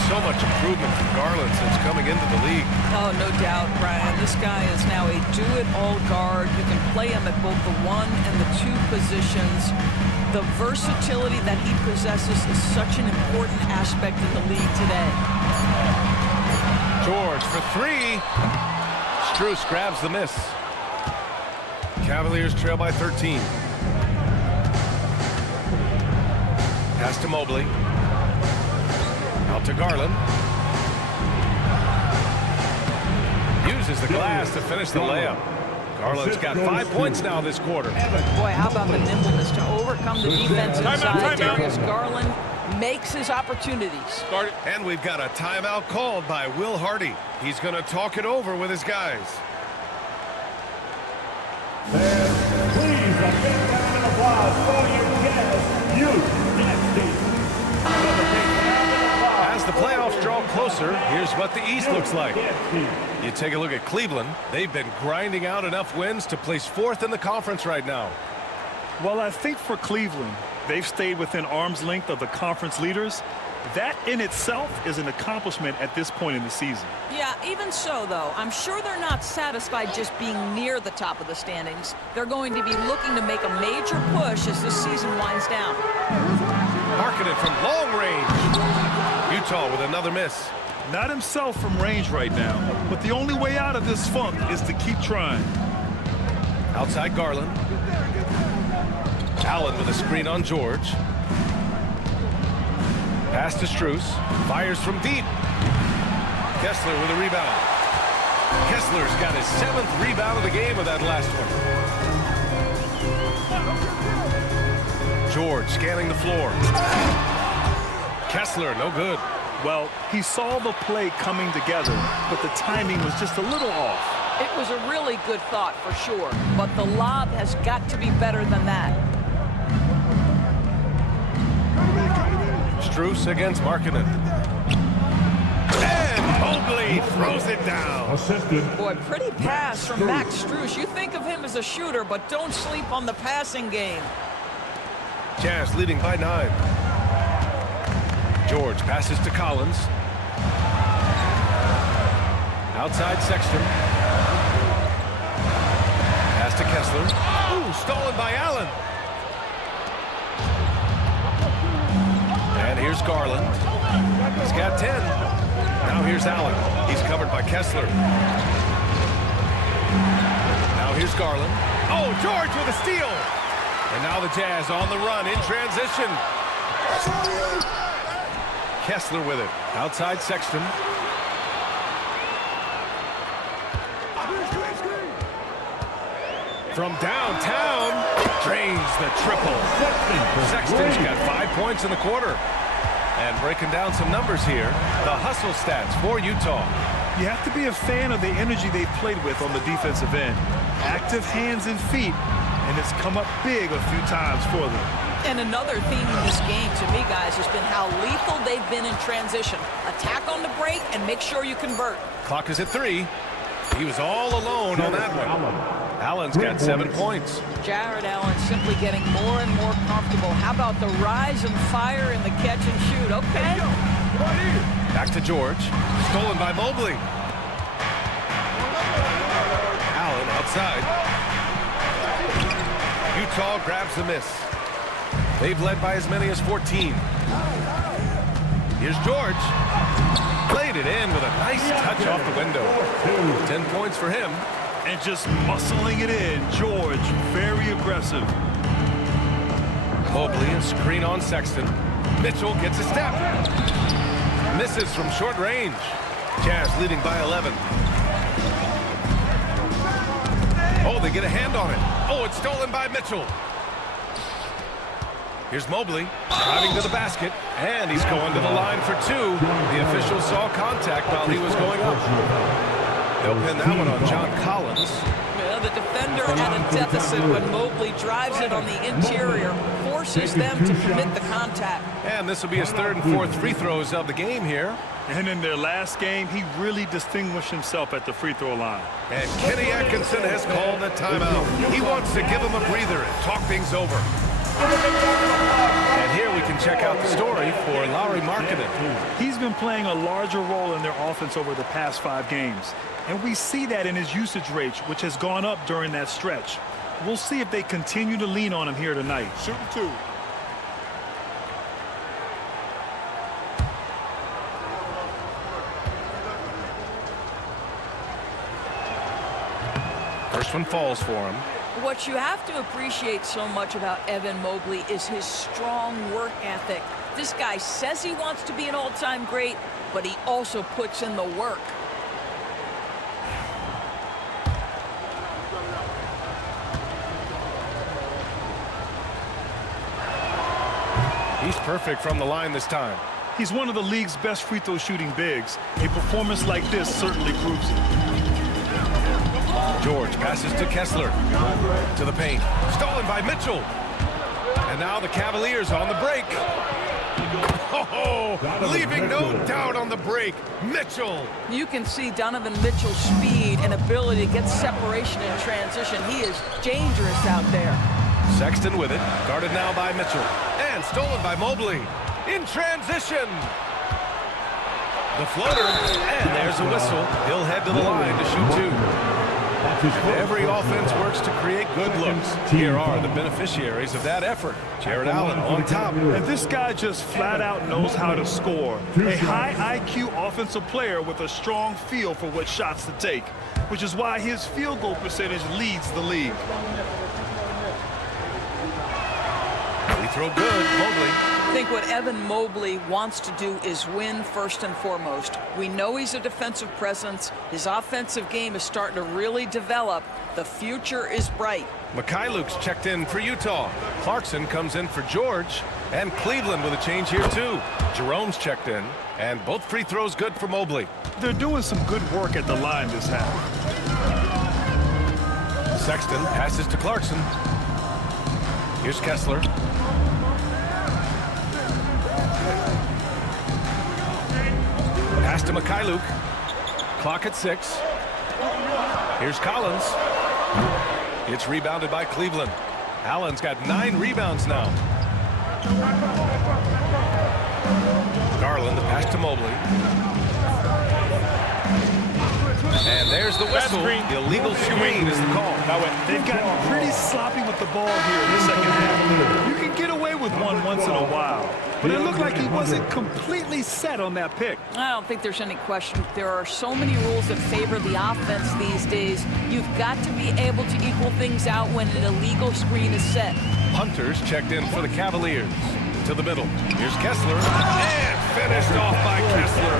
So much improvement from Garland since coming into the league. Oh, no doubt, Brian. This guy is now a do-it-all guard. You can play him at both the 1 and the 2 positions. The versatility that he possesses is such an important aspect in the league today. George for 3. Strus grabs the miss. Cavaliers trail by 13. Pass to Mobley. Out to Garland. Uses the glass to finish the layup. Garland's got 5 points now this quarter. Boy, how about the nimbleness to overcome the defensive side as Garland makes his opportunities. And we've got a timeout called by Will Hardy. He's going to talk it over with his guys. And please, a big round of applause for your guest, you team. As the playoffs draw closer, here's what the East looks like. You take a look at Cleveland. They've been grinding out enough wins to place 4th in the conference right now. Well, I think for Cleveland, they've stayed within arm's length of the conference leaders. That in itself is an accomplishment at this point in the season. Yeah, even so, though, I'm sure they're not satisfied just being near the top of the standings. They're going to be looking to make a major push as this season winds down. Marketed from long range. Utah with another miss. Not himself from range right now, but the only way out of this funk is to keep trying. Outside Garland. Allen with a screen on George. Pass to Strus. Fires from deep. Kessler with a rebound. Kessler's got his 7th rebound of the game with that last one. George scanning the floor. Kessler, no good. Well, he saw the play coming together, but the timing was just a little off. It was a really good thought for sure, but the lob has got to be better than that. Strus against Markkanen. And Mobley throws it down. Assisted. Boy, pretty pass from Max Strus. You think of him as a shooter, but don't sleep on the passing game. Jazz leading by 9. George passes to Collins. Outside Sexton. Pass to Kessler. Ooh, stolen by Allen. And here's Garland. He's got 10. Now here's Allen. He's covered by Kessler. Now here's Garland. Oh, George with a steal. And now the Jazz on the run in transition. Kessler with it. Outside Sexton. From downtown, drains the triple. Sexton's got 5 points in the quarter. And breaking down some numbers here, the hustle stats for Utah. You have to be a fan of the energy they've played with on the defensive end. Active hands and feet, and it's come up big a few times for them. And another theme in this game, to me, guys, has been how lethal they've been in transition. Attack on the break and make sure you convert. Clock is at 3. He was all alone on that one. Allen's got 7 points. Jared Allen simply getting more and more comfortable. How about the rise and fire in the catch and shoot? Okay. Back to George. Stolen by Mobley. Allen outside. Utah grabs the miss. They've led by as many as 14. Here's George. Played it in with a nice touch off the window. 10 points for him. And just muscling it in, George, very aggressive. Mobley, a screen on Sexton. Mitchell gets a step. Misses from short range. Jazz leading by 11. Oh, they get a hand on it. Oh, it's stolen by Mitchell. Here's Mobley driving to the basket, and he's going to the line for two. The official saw contact while he was going up. They'll pin that one on John Collins. Well, the defender at a deficit when Mobley drives it on the interior, forces them to commit the contact. And this will be his third and fourth free throws of the game here. And in their last game, he really distinguished himself at the free throw line. And Kenny Atkinson has called a timeout. He wants to give him a breather and talk things over. And here we can check out the story for Lauri Markkanen. He's been playing a larger role in their offense over the past 5 games. And we see that in his usage rate, which has gone up during that stretch. We'll see if they continue to lean on him here tonight. Shooting 2. First one falls for him. What you have to appreciate so much about Evan Mobley is his strong work ethic. This guy says he wants to be an all-time great, but he also puts in the work. He's perfect from the line this time. He's one of the league's best free throw shooting bigs. A performance like this certainly proves it. George passes to Kessler. To the paint. Stolen by Mitchell. And now the Cavaliers on the break. Oh, leaving no doubt on the break. Mitchell. You can see Donovan Mitchell's speed and ability to get separation in transition. He is dangerous out there. Sexton with it. Guarded now by Mitchell. And stolen by Mobley. In transition. The floater. And there's a whistle. He'll head to the line to shoot 2. And every offense works to create good looks. Here are the beneficiaries of that effort. Jared Allen on top. And this guy just flat out knows how to score. A high IQ offensive player with a strong feel for what shots to take, which is why his field goal percentage leads the league. Free throw good, Mobley. I think what Evan Mobley wants to do is win first and foremost. We know he's a defensive presence. His offensive game is starting to really develop. The future is bright. Mikhailuk's checked in for Utah. Clarkson comes in for George. And Cleveland with a change here too. Jerome's checked in. And both free throws good for Mobley. They're doing some good work at the line this half. Sexton passes to Clarkson. Here's Kessler. Pass to Mikhailuk. Clock at 6. Here's Collins. It's rebounded by Cleveland. Allen's got 9 rebounds now. Garland, the pass to Mobley. And there's the whistle. Illegal screen is the call. They've gotten pretty sloppy with the ball here in the second half. You can get away with one once in a while, but it looked like he wasn't completely set on that pick. I don't think there's any question. There are so many rules that favor the offense these days. You've got to be able to equal things out when an illegal screen is set. Hunter's checked in for the Cavaliers. To the middle. Here's Kessler. And finished off by Kessler.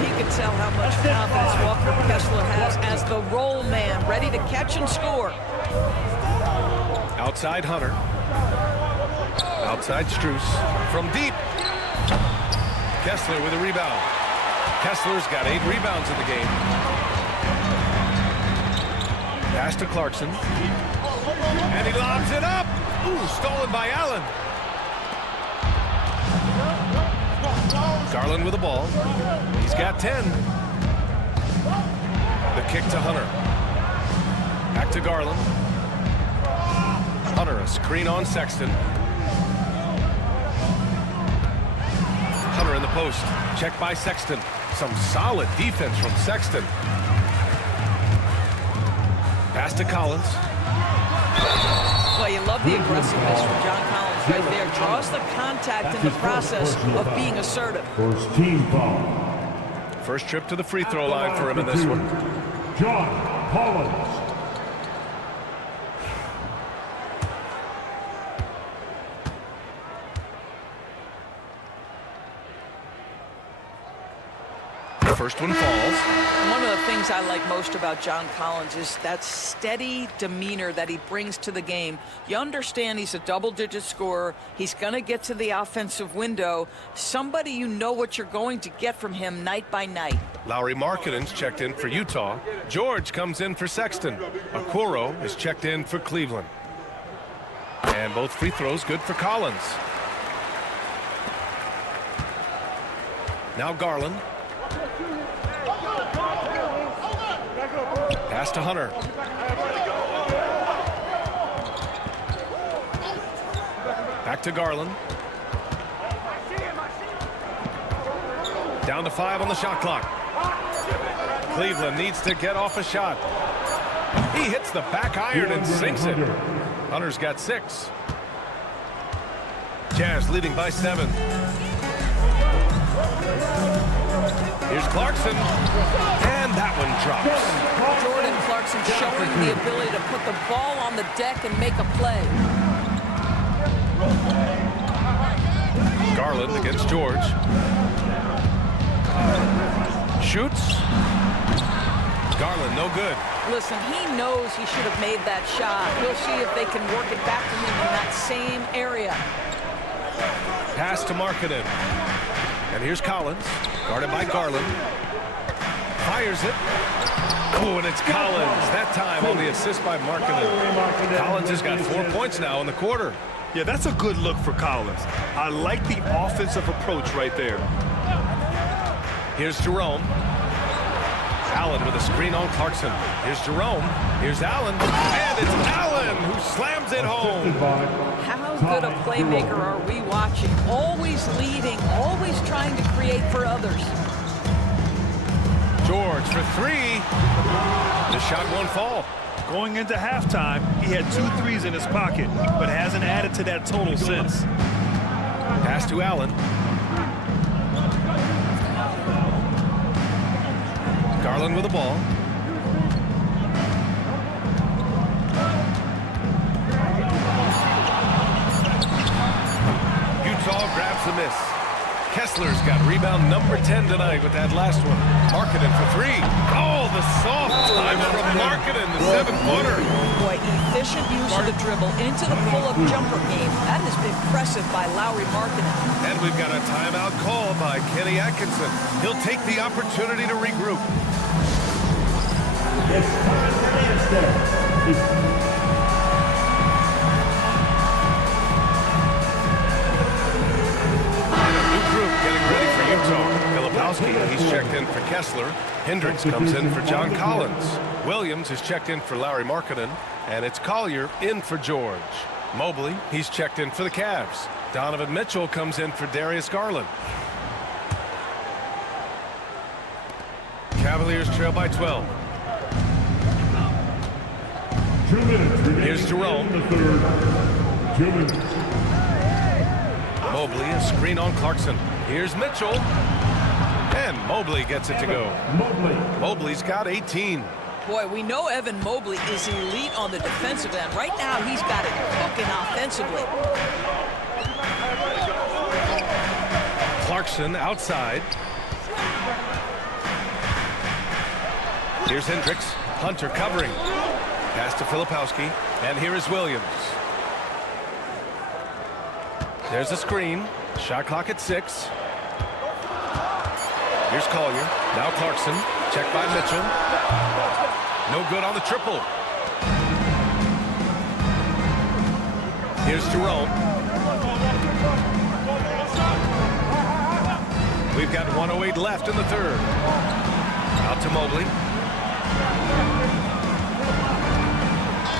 You can tell how much confidence Walker Kessler has as the roll man, ready to catch and score. Outside Hunter. Outside Strus. From deep. Kessler with a rebound. Kessler's got 8 rebounds in the game. Pass to Clarkson. And he lobs it up. Ooh, stolen by Allen. Garland with the ball. He's got 10. The kick to Hunter. Back to Garland. Hunter, a screen on Sexton. Hunter in the post. Check by Sexton. Some solid defense from Sexton. Pass to Collins. Well, you love the aggressiveness from John Collins right there. Draws the contact in the process of being assertive. First team foul. First trip to the free throw line for him in this one. John Collins. First one falls. One of the things I like most about John Collins is that steady demeanor that he brings to the game. You understand he's a double-digit scorer. He's going to get to the offensive window. Somebody you know what you're going to get from him night by night. Lauri Markkanen's checked in for Utah. George comes in for Sexton. Okoro is checked in for Cleveland. And both free throws good for Collins. Now Garland. Pass to Hunter. Back to Garland. Down to 5 on the shot clock. Cleveland needs to get off a shot. He hits the back iron and sinks it. Hunter's got 6. Jazz leading by 7. Here's Clarkson, and that one drops. Jordan Clarkson showing the ability to put the ball on the deck and make a play. Garland against George. Shoots. Garland, no good. Listen, he knows he should have made that shot. We'll see if they can work it back to him in that same area. Pass to Markkanen. And here's Collins, guarded by Garland. Fires it. Oh, and it's Collins. That time on the assist by Markkanen. Collins has got 4 points now in the quarter. Yeah, that's a good look for Collins. I like the offensive approach right there. Here's Jerome. Allen with a screen on Clarkson. Here's Jerome. Here's Allen. And it's Allen who slams it home. How good a playmaker are we watching? Always leading, always trying to create for others. George for 3. The shot won't fall. Going into halftime, he had 2 threes in his pocket, but hasn't added to that total since. Pass to Allen. Garland with the ball. Utah grabs the miss. Kessler's got rebound number 10 tonight with that last one. Markkanen for 3. Oh, the soft time from Markkanen, the 7-footer. Boy, efficient use of the dribble into the pull-up jumper game. That has been impressive by Lauri Markkanen. And we've got a timeout call by Kenny Atkinson. He'll take the opportunity to regroup. It's time for the instead. Filipowski, he's checked in for Kessler. Hendricks comes in for John Collins. Williams is checked in for Lauri Markkanen. And it's Collier in for George. Mobley, he's checked in for the Cavs. Donovan Mitchell comes in for Darius Garland. Cavaliers trail by 12. 2 minutes remaining. Here's Jerome. In the third. 2 minutes. Mobley, a screen on Clarkson. Here's Mitchell. And Mobley gets it to go. Mobley's got 18. Boy, we know Evan Mobley is elite on the defensive end. Right now, he's got it cooking offensively. Clarkson outside. Here's Hendricks. Hunter covering. Pass to Filipowski. And here is Williams. There's a screen. Shot clock at 6. Here's Collier. Now Clarkson. Checked by Mitchell. No good on the triple. Here's Jerome. We've got 1:08 left in the third. Out to Mobley.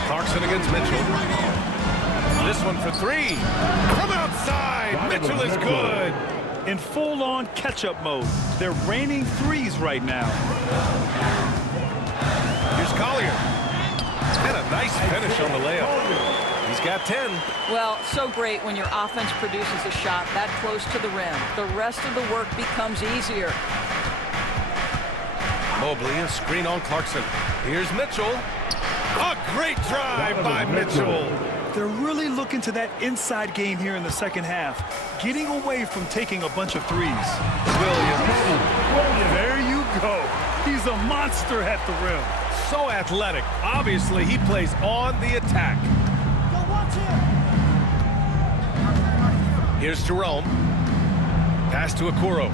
Clarkson against Mitchell. This one for 3. From outside. Mitchell is good. In full-on catch-up mode. They're raining threes right now. Here's Collier. And a nice finish on the layup. He's got 10. Well, so great when your offense produces a shot that close to the rim. The rest of the work becomes easier. Mobley, a screen on Clarkson. Here's Mitchell. A great drive by Mitchell. They're really looking to that inside game here in the second half, getting away from taking a bunch of threes. Williams. There you monster at the rim. So athletic. Obviously, he plays on the attack. Here's Jerome. Pass to Okoro.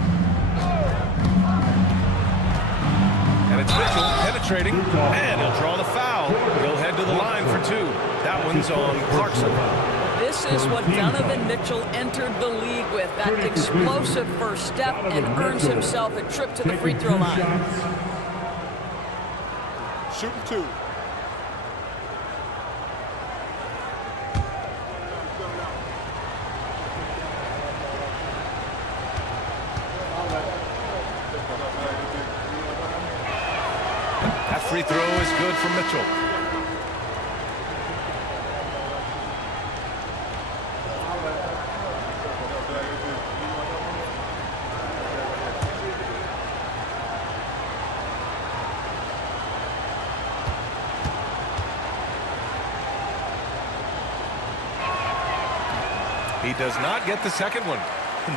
And it's Mitchell penetrating, and he'll draw the foul. He'll head to the line for two. That one's on Clarkson. This is what Donovan Mitchell entered the league with, that explosive first step, and earns himself a trip to the free throw line. Shooting two. That free throw is good from Mitchell. He does not get the second one.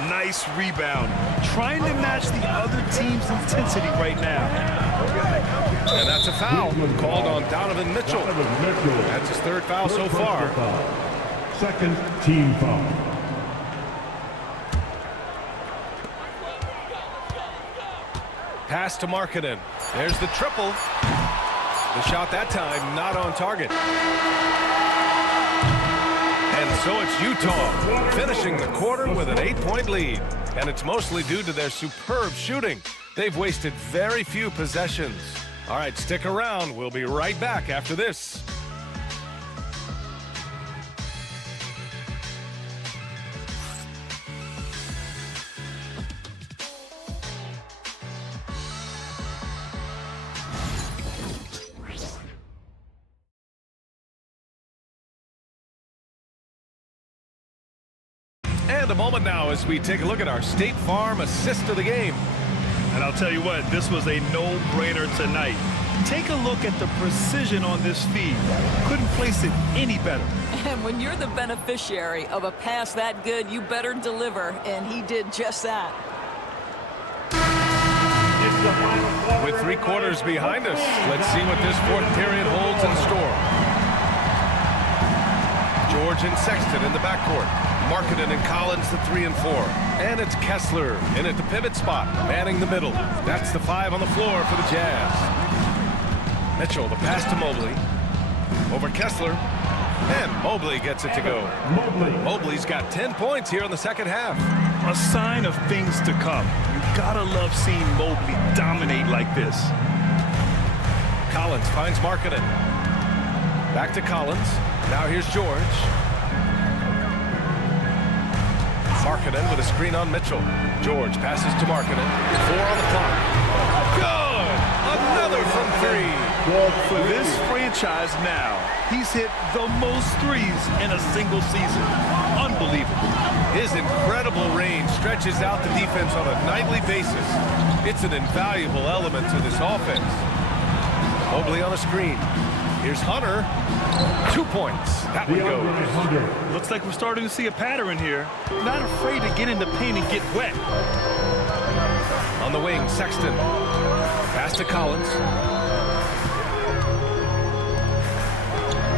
Nice rebound. Trying to match the other team's intensity right now. And that's a foul called on Donovan Mitchell. That's his third foul so far. Second team foul. Pass to Markkanen. There's the triple. The shot that time not on target. And so it's Utah finishing the quarter with an 8-point lead. And it's mostly due to their superb shooting. They've wasted very few possessions. All right, stick around. We'll be right back after this. And a moment now as we take a look at our State Farm assist of the game. And I'll tell you what, this was a no-brainer tonight. Take a look at the precision on this feed. Couldn't place it any better. And when you're the beneficiary of a pass that good, you better deliver, and he did just that. With 3 quarters behind us, let's see what this fourth period holds in store. George and Sexton in the backcourt. Markkanen and Collins, the 3 and 4. And it's Kessler in at the pivot spot, manning the middle. That's the 5 on the floor for the Jazz. Mitchell, the pass to Mobley. Over Kessler. And Mobley gets it to go. Mobley's got 10 points here in the second half. A sign of things to come. You gotta love seeing Mobley dominate like this. Collins finds Markkanen. Back to Collins. Now here's George. Markkanen with a screen on Mitchell. George passes to Markkanen. 4 on the clock. Good! Another from 3. For this franchise now, he's hit the most threes in a single season. Unbelievable. His incredible range stretches out the defense on a nightly basis. It's an invaluable element to this offense. Mobley on a screen. Here's Hunter. 2 points. That one goes. Looks like we're starting to see a pattern here. Not afraid to get in the paint and get wet. On the wing, Sexton. Pass to Collins.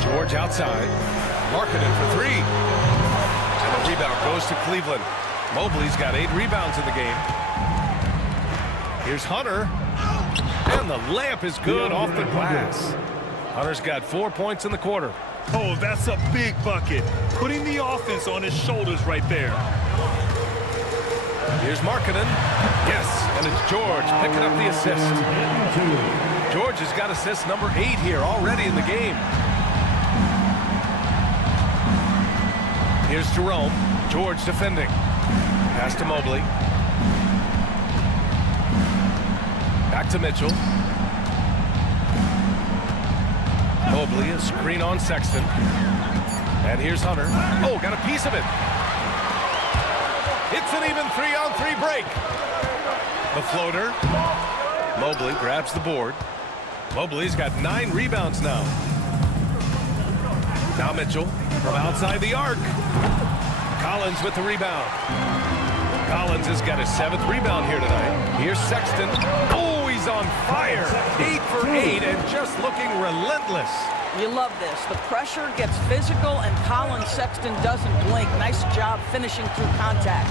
George outside. Markkanen for 3. And the rebound goes to Cleveland. Mobley's got 8 rebounds in the game. Here's Hunter. And the layup is good off the glass. Hunter's got 4 points in the quarter. Oh, that's a big bucket. Putting the offense on his shoulders right there. Here's Markkanen. Yes, and it's George picking up the assist. George has got assist number 8 here already in the game. Here's Jerome. George defending. Pass to Mobley. Back to Mitchell. Mobley, a screen on Sexton. And here's Hunter. Oh, got a piece of it. It's an even 3-on-3 break. The floater. Mobley grabs the board. Mobley's got 9 rebounds now. Now Mitchell from outside the arc. Collins with the rebound. Collins has got his 7th rebound here tonight. Here's Sexton. Oh, he's He's on fire. 8 for 8 and just looking relentless. You love this. The pressure gets physical, and Colin Sexton doesn't blink. Nice job finishing through contact.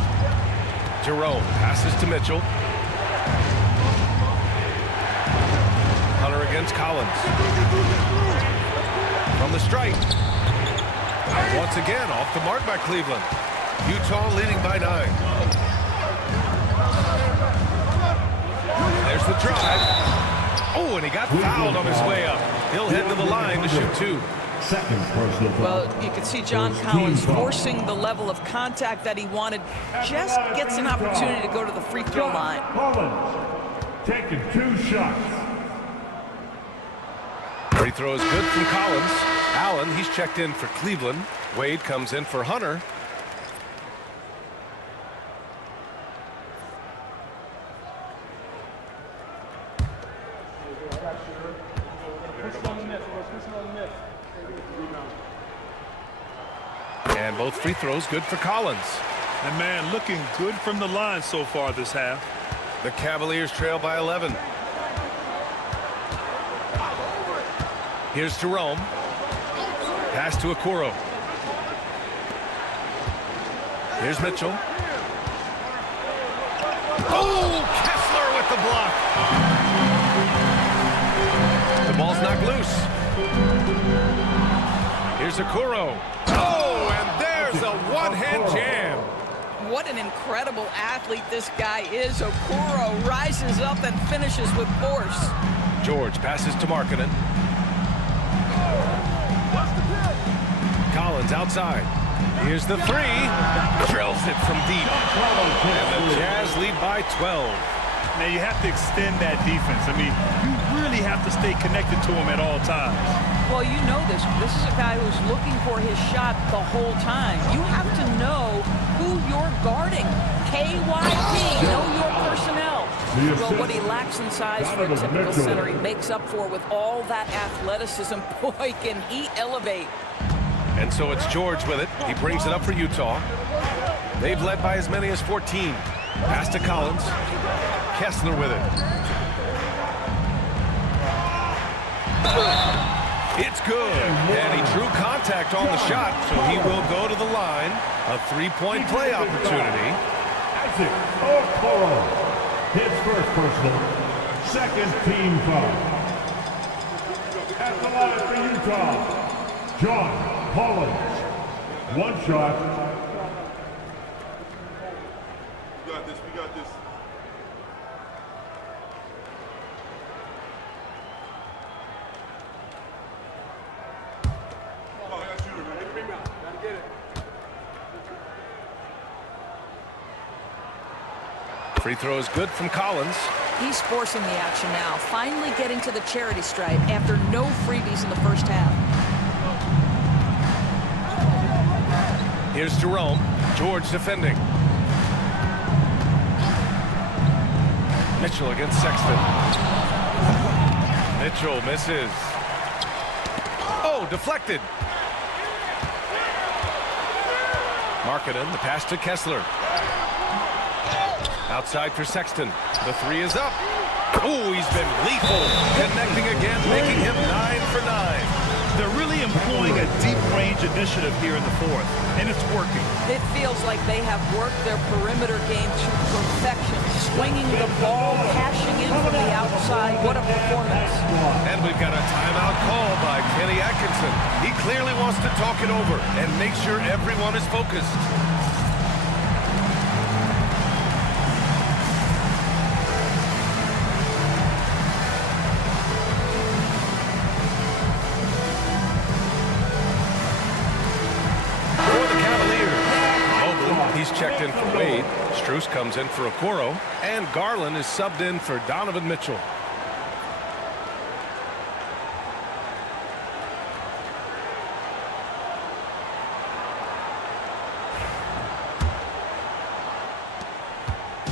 Jerome passes to Mitchell. Hunter against Collins. From the stripe. Once again, off the mark by Cleveland. Utah leading by 9. There's the drive. Oh, and he got fouled on his way up. He'll head to the line to shoot 2. Second personal foul. Well, you can see John Collins forcing the level of contact that he wanted. Just gets an opportunity to go to the free throw line. Collins taking 2 shots. Free throw is good from Collins. Allen, he's checked in for Cleveland. Wade comes in for Hunter. And both free throws good for Collins. And man, looking good from the line so far this half. The Cavaliers trail by 11. Here's Jerome. Pass to Okoro. Here's Mitchell. Oh, Kessler with the block. The ball's knocked loose. Here's Okoro. Oh, and there's a one-hand jam. What an incredible athlete this guy is. Okoro rises up and finishes with force. George passes to Markkanen. Collins outside. Here's the 3. Drills it from deep. And the Jazz lead by 12. Now you have to extend that defense. I mean, you really have to stay connected to him at all times. Well, you know this. This is a guy who's looking for his shot the whole time. You have to know who you're guarding. KYP, know your personnel. Well, what he lacks in size for a typical center, he makes up for with all that athleticism. Boy, can he elevate. And so it's George with it. He brings it up for Utah. They've led by as many as 14. Pass to Collins. Kessler with it. It's good. And he drew contact on the shot, so he will go to the line. A 3-point play opportunity. Okoro. His first personal, second team foul. At the line for Utah, John Collins. 1 shot. We got this. We got this. Free throw is good from Collins. He's forcing the action now, finally getting to the charity stripe after no freebies in the first half. Here's Jerome. George defending. Mitchell against Sexton. Mitchell misses. Oh, deflected. Markkanen, the pass to Kessler. Outside for Sexton. The 3 is up. Oh, he's been lethal. Connecting again, making him 9 for 9. They're really employing a deep range initiative here in the 4th, and it's working. It feels like they have worked their perimeter game to perfection, swinging the ball, cashing in from the outside. What a performance. And we've got a timeout call by Kenny Atkinson. He clearly wants to talk it over and make sure everyone is focused. He's checked in for Wade. Strus comes in for Okoro. And Garland is subbed in for Donovan Mitchell.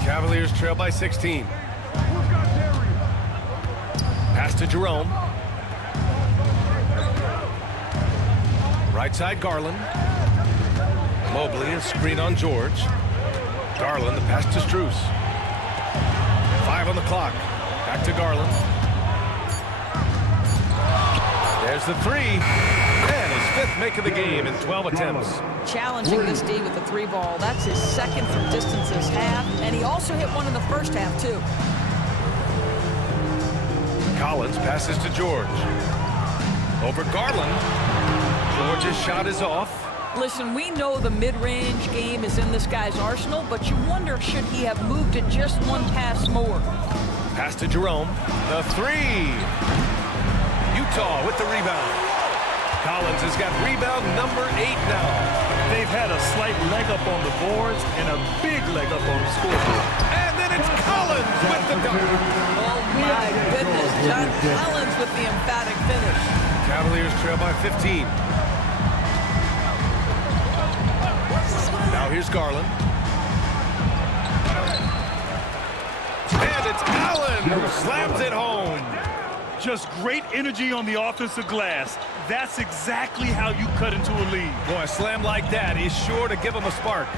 Cavaliers trail by 16. Pass to Jerome. Right side Garland. Mobley, a screen on George. Garland, the pass to Strus. 5 on the clock. Back to Garland. There's the three. And his fifth make of the game in 12 attempts. Challenging this D with the three ball. That's his second from distance this half. And he also hit one in the first half, too. Collins passes to George. Over Garland. George's shot is off. Listen, we know the mid-range game is in this guy's arsenal, but you wonder, should he have moved it just one pass more? Pass to Jerome. The three. Utah with the rebound. Collins has got rebound number 8 now. They've had a slight leg up on the boards and a big leg up on the scoreboard. And then it's Collins with the dunk. Oh, my goodness. John Collins with the emphatic finish. Cavaliers trail by 15. Now here's Garland. And it's Allen who slams it home. Just great energy on the offensive glass. That's exactly how you cut into a lead. Boy, a slam like that is sure to give him a spark.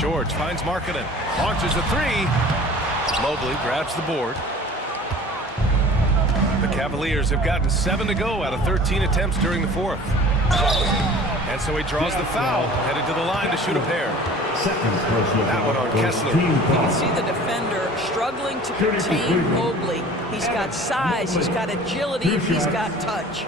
George finds Markkanen. Launches a three. Mobley grabs the board. The Cavaliers have gotten 7 to go out of 13 attempts during the fourth. And so he draws the foul, headed to the line to shoot a pair. That one on Kessler. You can see the defender struggling to contain Mobley. He's got size, he's got agility, and he's got touch.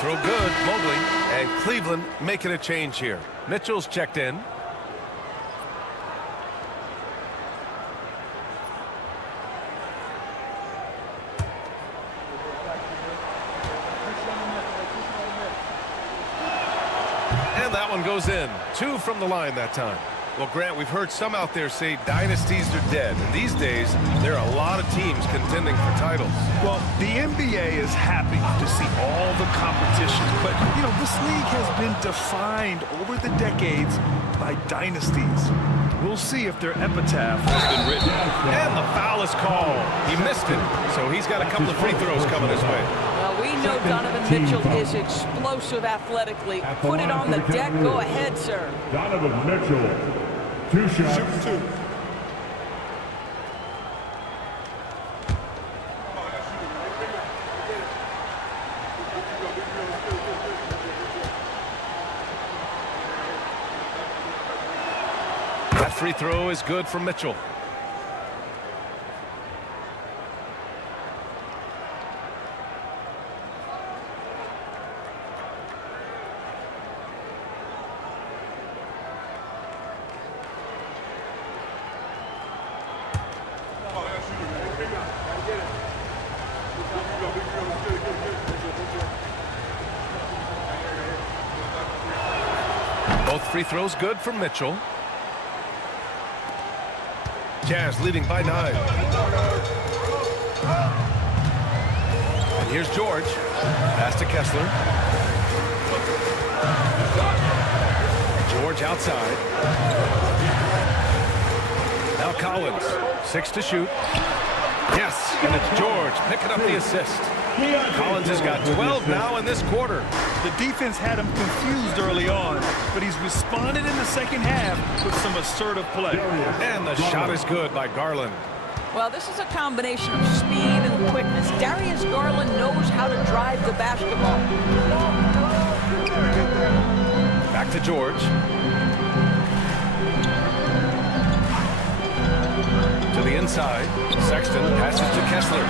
Throw good, Mobley, and Cleveland making a change here. Mitchell's checked in. And that one goes in. 2 from the line that time. Well, Grant, we've heard some out there say dynasties are dead. And these days, there are a lot of teams contending for titles. Well, the NBA is happy to see all the competition. But, you know, this league has been defined over the decades by dynasties. We'll see if their epitaph has been written. And the foul is called. He missed it, so he's got a couple of free throws coming his way. Well, we know Donovan Mitchell is explosive athletically. Put it on the deck. Go ahead, sir. Donovan Mitchell. 2 shots. Shoot 2. That free throw is good for Mitchell. Both free throws good for Mitchell. Jazz leading by 9. And here's George. Pass to Kessler. George outside. Now Collins. 6 to shoot. Yes, and it's George picking up the assist. Collins has got 12 now in this quarter. The defense had him confused early on, but he's responded in the second half with some assertive play. And the shot is good by Garland. Well, this is a combination of speed and quickness. Darius Garland knows how to drive the basketball. Back to George. To the inside. Sexton passes to Kessler.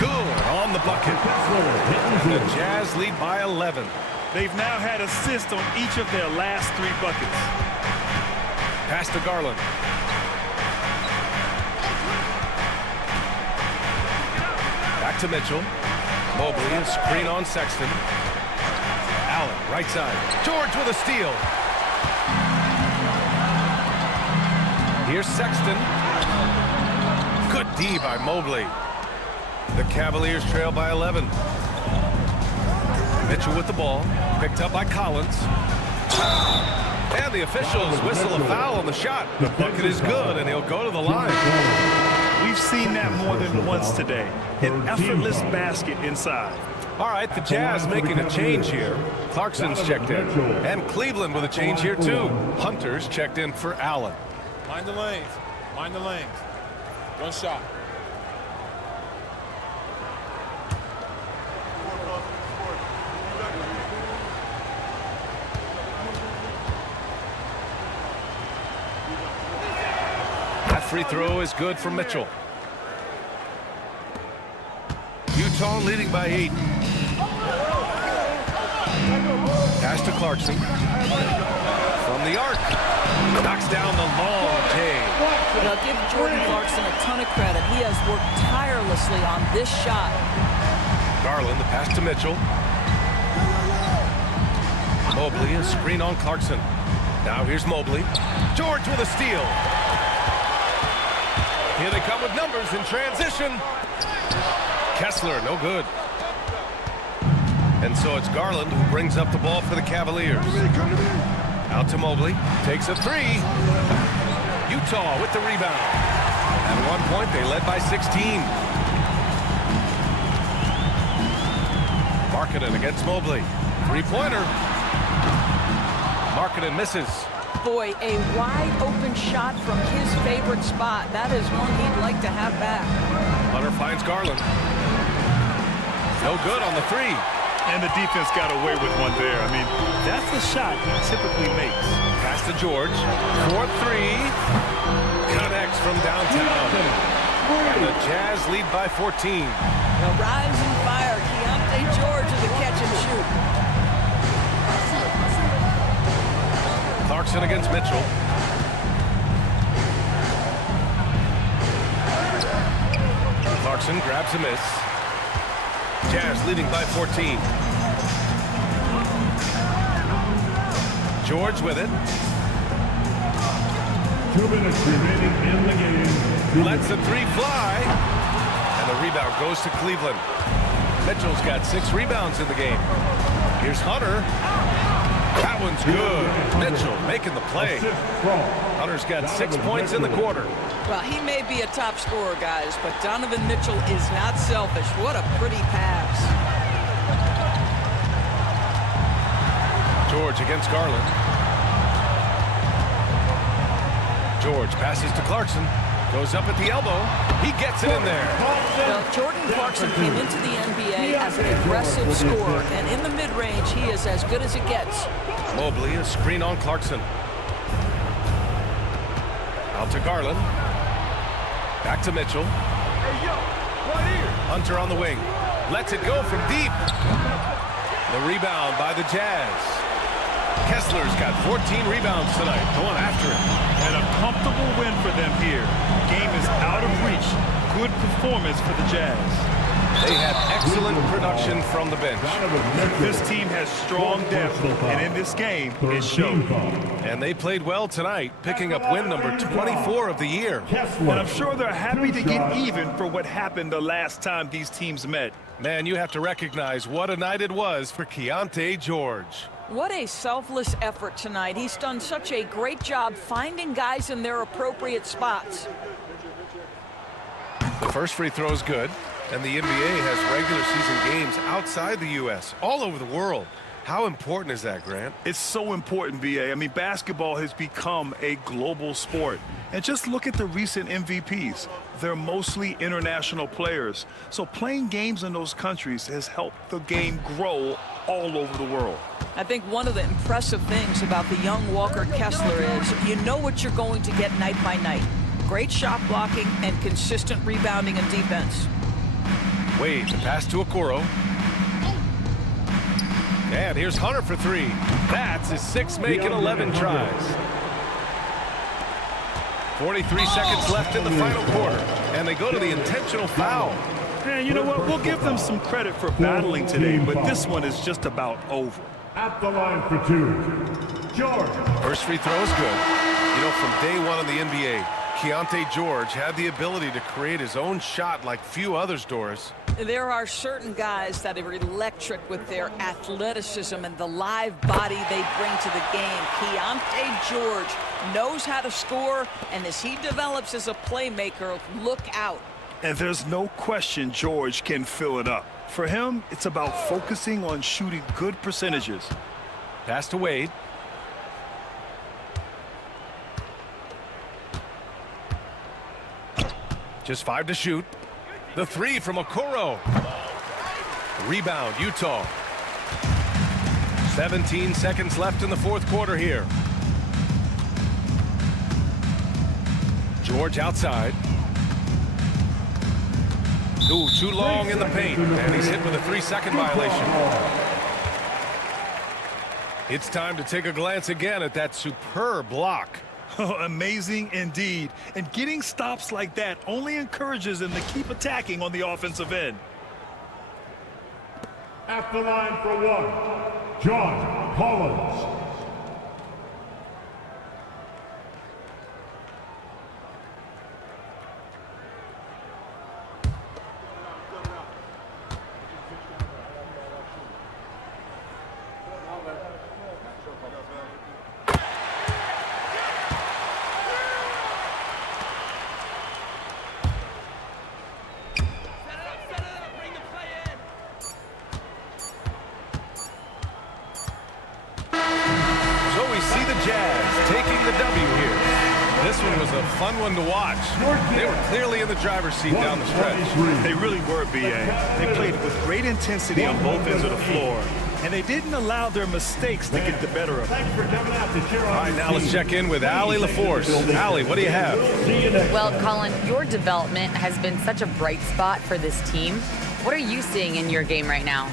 Good on the bucket. And the Jazz lead by 11. They've now had assists on each of their last 3 buckets. Pass to Garland. Back to Mitchell. Mobley and screen on Sexton. Allen, right side. George with a steal. Here's Sexton. Good D by Mobley. The Cavaliers trail by 11. Mitchell with the ball. Picked up by Collins. And the officials whistle a foul on the shot. The bucket is good, and he'll go to the line. We've seen that more than once today. An effortless basket inside. All right, the Jazz making a change here. Clarkson's checked in. And Cleveland with a change here, too. Hunter's checked in for Allen. Mind the lanes. Mind the lanes. One shot. That free throw is good for Mitchell. Utah leading by 8. Pass to Clarkson. From the arc. Knocks down the long take. Now give Jordan Clarkson a ton of credit. He has worked tirelessly on this shot. Garland, the pass to Mitchell. Mobley, a screen on Clarkson. Now here's Mobley. George with a steal. Here they come with numbers in transition. Kessler, no good. And so it's Garland who brings up the ball for the Cavaliers. Out to Mobley. Takes a 3. Utah with the rebound. At one point, they led by 16. Markkanen against Mobley. Three-pointer. Markkanen misses. Boy, a wide open shot from his favorite spot. That is one he'd like to have back. Hunter finds Garland. No good on the 3. And the defense got away with one there. I mean, that's the shot he typically makes. Pass to George. 4-3. Connects from downtown. And the Jazz lead by 14. The rise and fire. Keontae George is a catch and shoot. Clarkson against Mitchell. Clarkson grabs a miss. Jazz leading by 14. George with it. 2 minutes remaining in the game. Lets the 3 fly. And the rebound goes to Cleveland. Mitchell's got 6 rebounds in the game. Here's Hunter. That one's good. Mitchell making the play. Hunter's got 6 points in the quarter. Well, he may be a top scorer, guys, but Donovan Mitchell is not selfish. What a pretty pass. George against Garland. George passes to Clarkson. Goes up at the elbow. He gets it in there. Well, Jordan Clarkson came into the NBA as an aggressive scorer, and in the mid-range, he is as good as it gets. Mobley, a screen on Clarkson. Out to Garland. Back to Mitchell. Hunter on the wing. Lets it go from deep. The rebound by the Jazz. Kessler's got 14 rebounds tonight, going after it. And a comfortable win for them here. Game is out of reach. Good performance for the Jazz. They have excellent production from the bench. This team has strong depth, and in this game, it showed. And they played well tonight, picking up win number 24 of the year. And I'm sure they're happy to get even for what happened the last time these teams met. Man, you have to recognize what a night it was for Keontae George. What a selfless effort tonight. He's done such a great job finding guys in their appropriate spots. The first free throw is good. And the NBA has regular season games outside the U.S., all over the world. How important is that, Grant? It's so important, B.A. I mean, basketball has become a global sport. And just look at the recent MVPs. They're mostly international players. So playing games in those countries has helped the game grow all over the world. I think one of the impressive things about the young Walker Kessler is you know what you're going to get night by night. Great shot blocking and consistent rebounding and defense. Wade, the pass to Okoro. And here's Hunter for 3. That's his 6th make in 11 tries. 43 seconds left in the final quarter. And they go to the intentional foul. And you know what? We'll give them some credit for battling today, but this one is just about over. At the line for 2, George. First free throw is good. You know, from day one in the NBA, Keontae George had the ability to create his own shot like few others, Doris. There are certain guys that are electric with their athleticism and the live body they bring to the game. Keontae George knows how to score, and as he develops as a playmaker, look out. And there's no question George can fill it up. For him, it's about focusing on shooting good percentages. Pass to Wade. Just 5 to shoot. The 3 from Okoro. Rebound, Utah. 17 seconds left in the fourth quarter here. George outside. Ooh, too long in the paint. And he's hit with a 3-second violation. It's time to take a glance again at that superb block. Amazing indeed. And getting stops like that only encourages him to keep attacking on the offensive end. At the line for one, John Collins. Fun one to watch. They were clearly in the driver's seat down the stretch. They really were, B.A. They played with great intensity on both ends of the floor, and they didn't allow their mistakes to get the better of them. All right, now let's check in with Allie LaForce. Allie, what do you have? Well, Colin, your development has been such a bright spot for this team. What are you seeing in your game right now?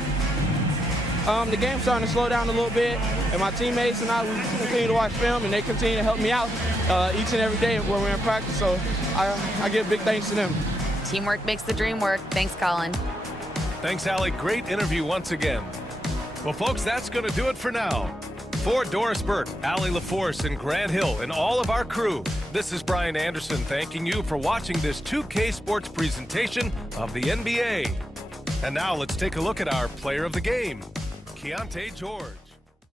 The game's starting to slow down a little bit, and my teammates and I, we continue to watch film, and they continue to help me out each and every day when we're in practice, so I give big thanks to them. Teamwork makes the dream work. Thanks, Colin. Thanks, Allie. Great interview once again. Well, folks, that's going to do it for now. For Doris Burke, Allie LaForce, and Grant Hill, and all of our crew, this is Brian Anderson thanking you for watching this 2K Sports presentation of the NBA. And now let's take a look at our player of the game, Keontae George.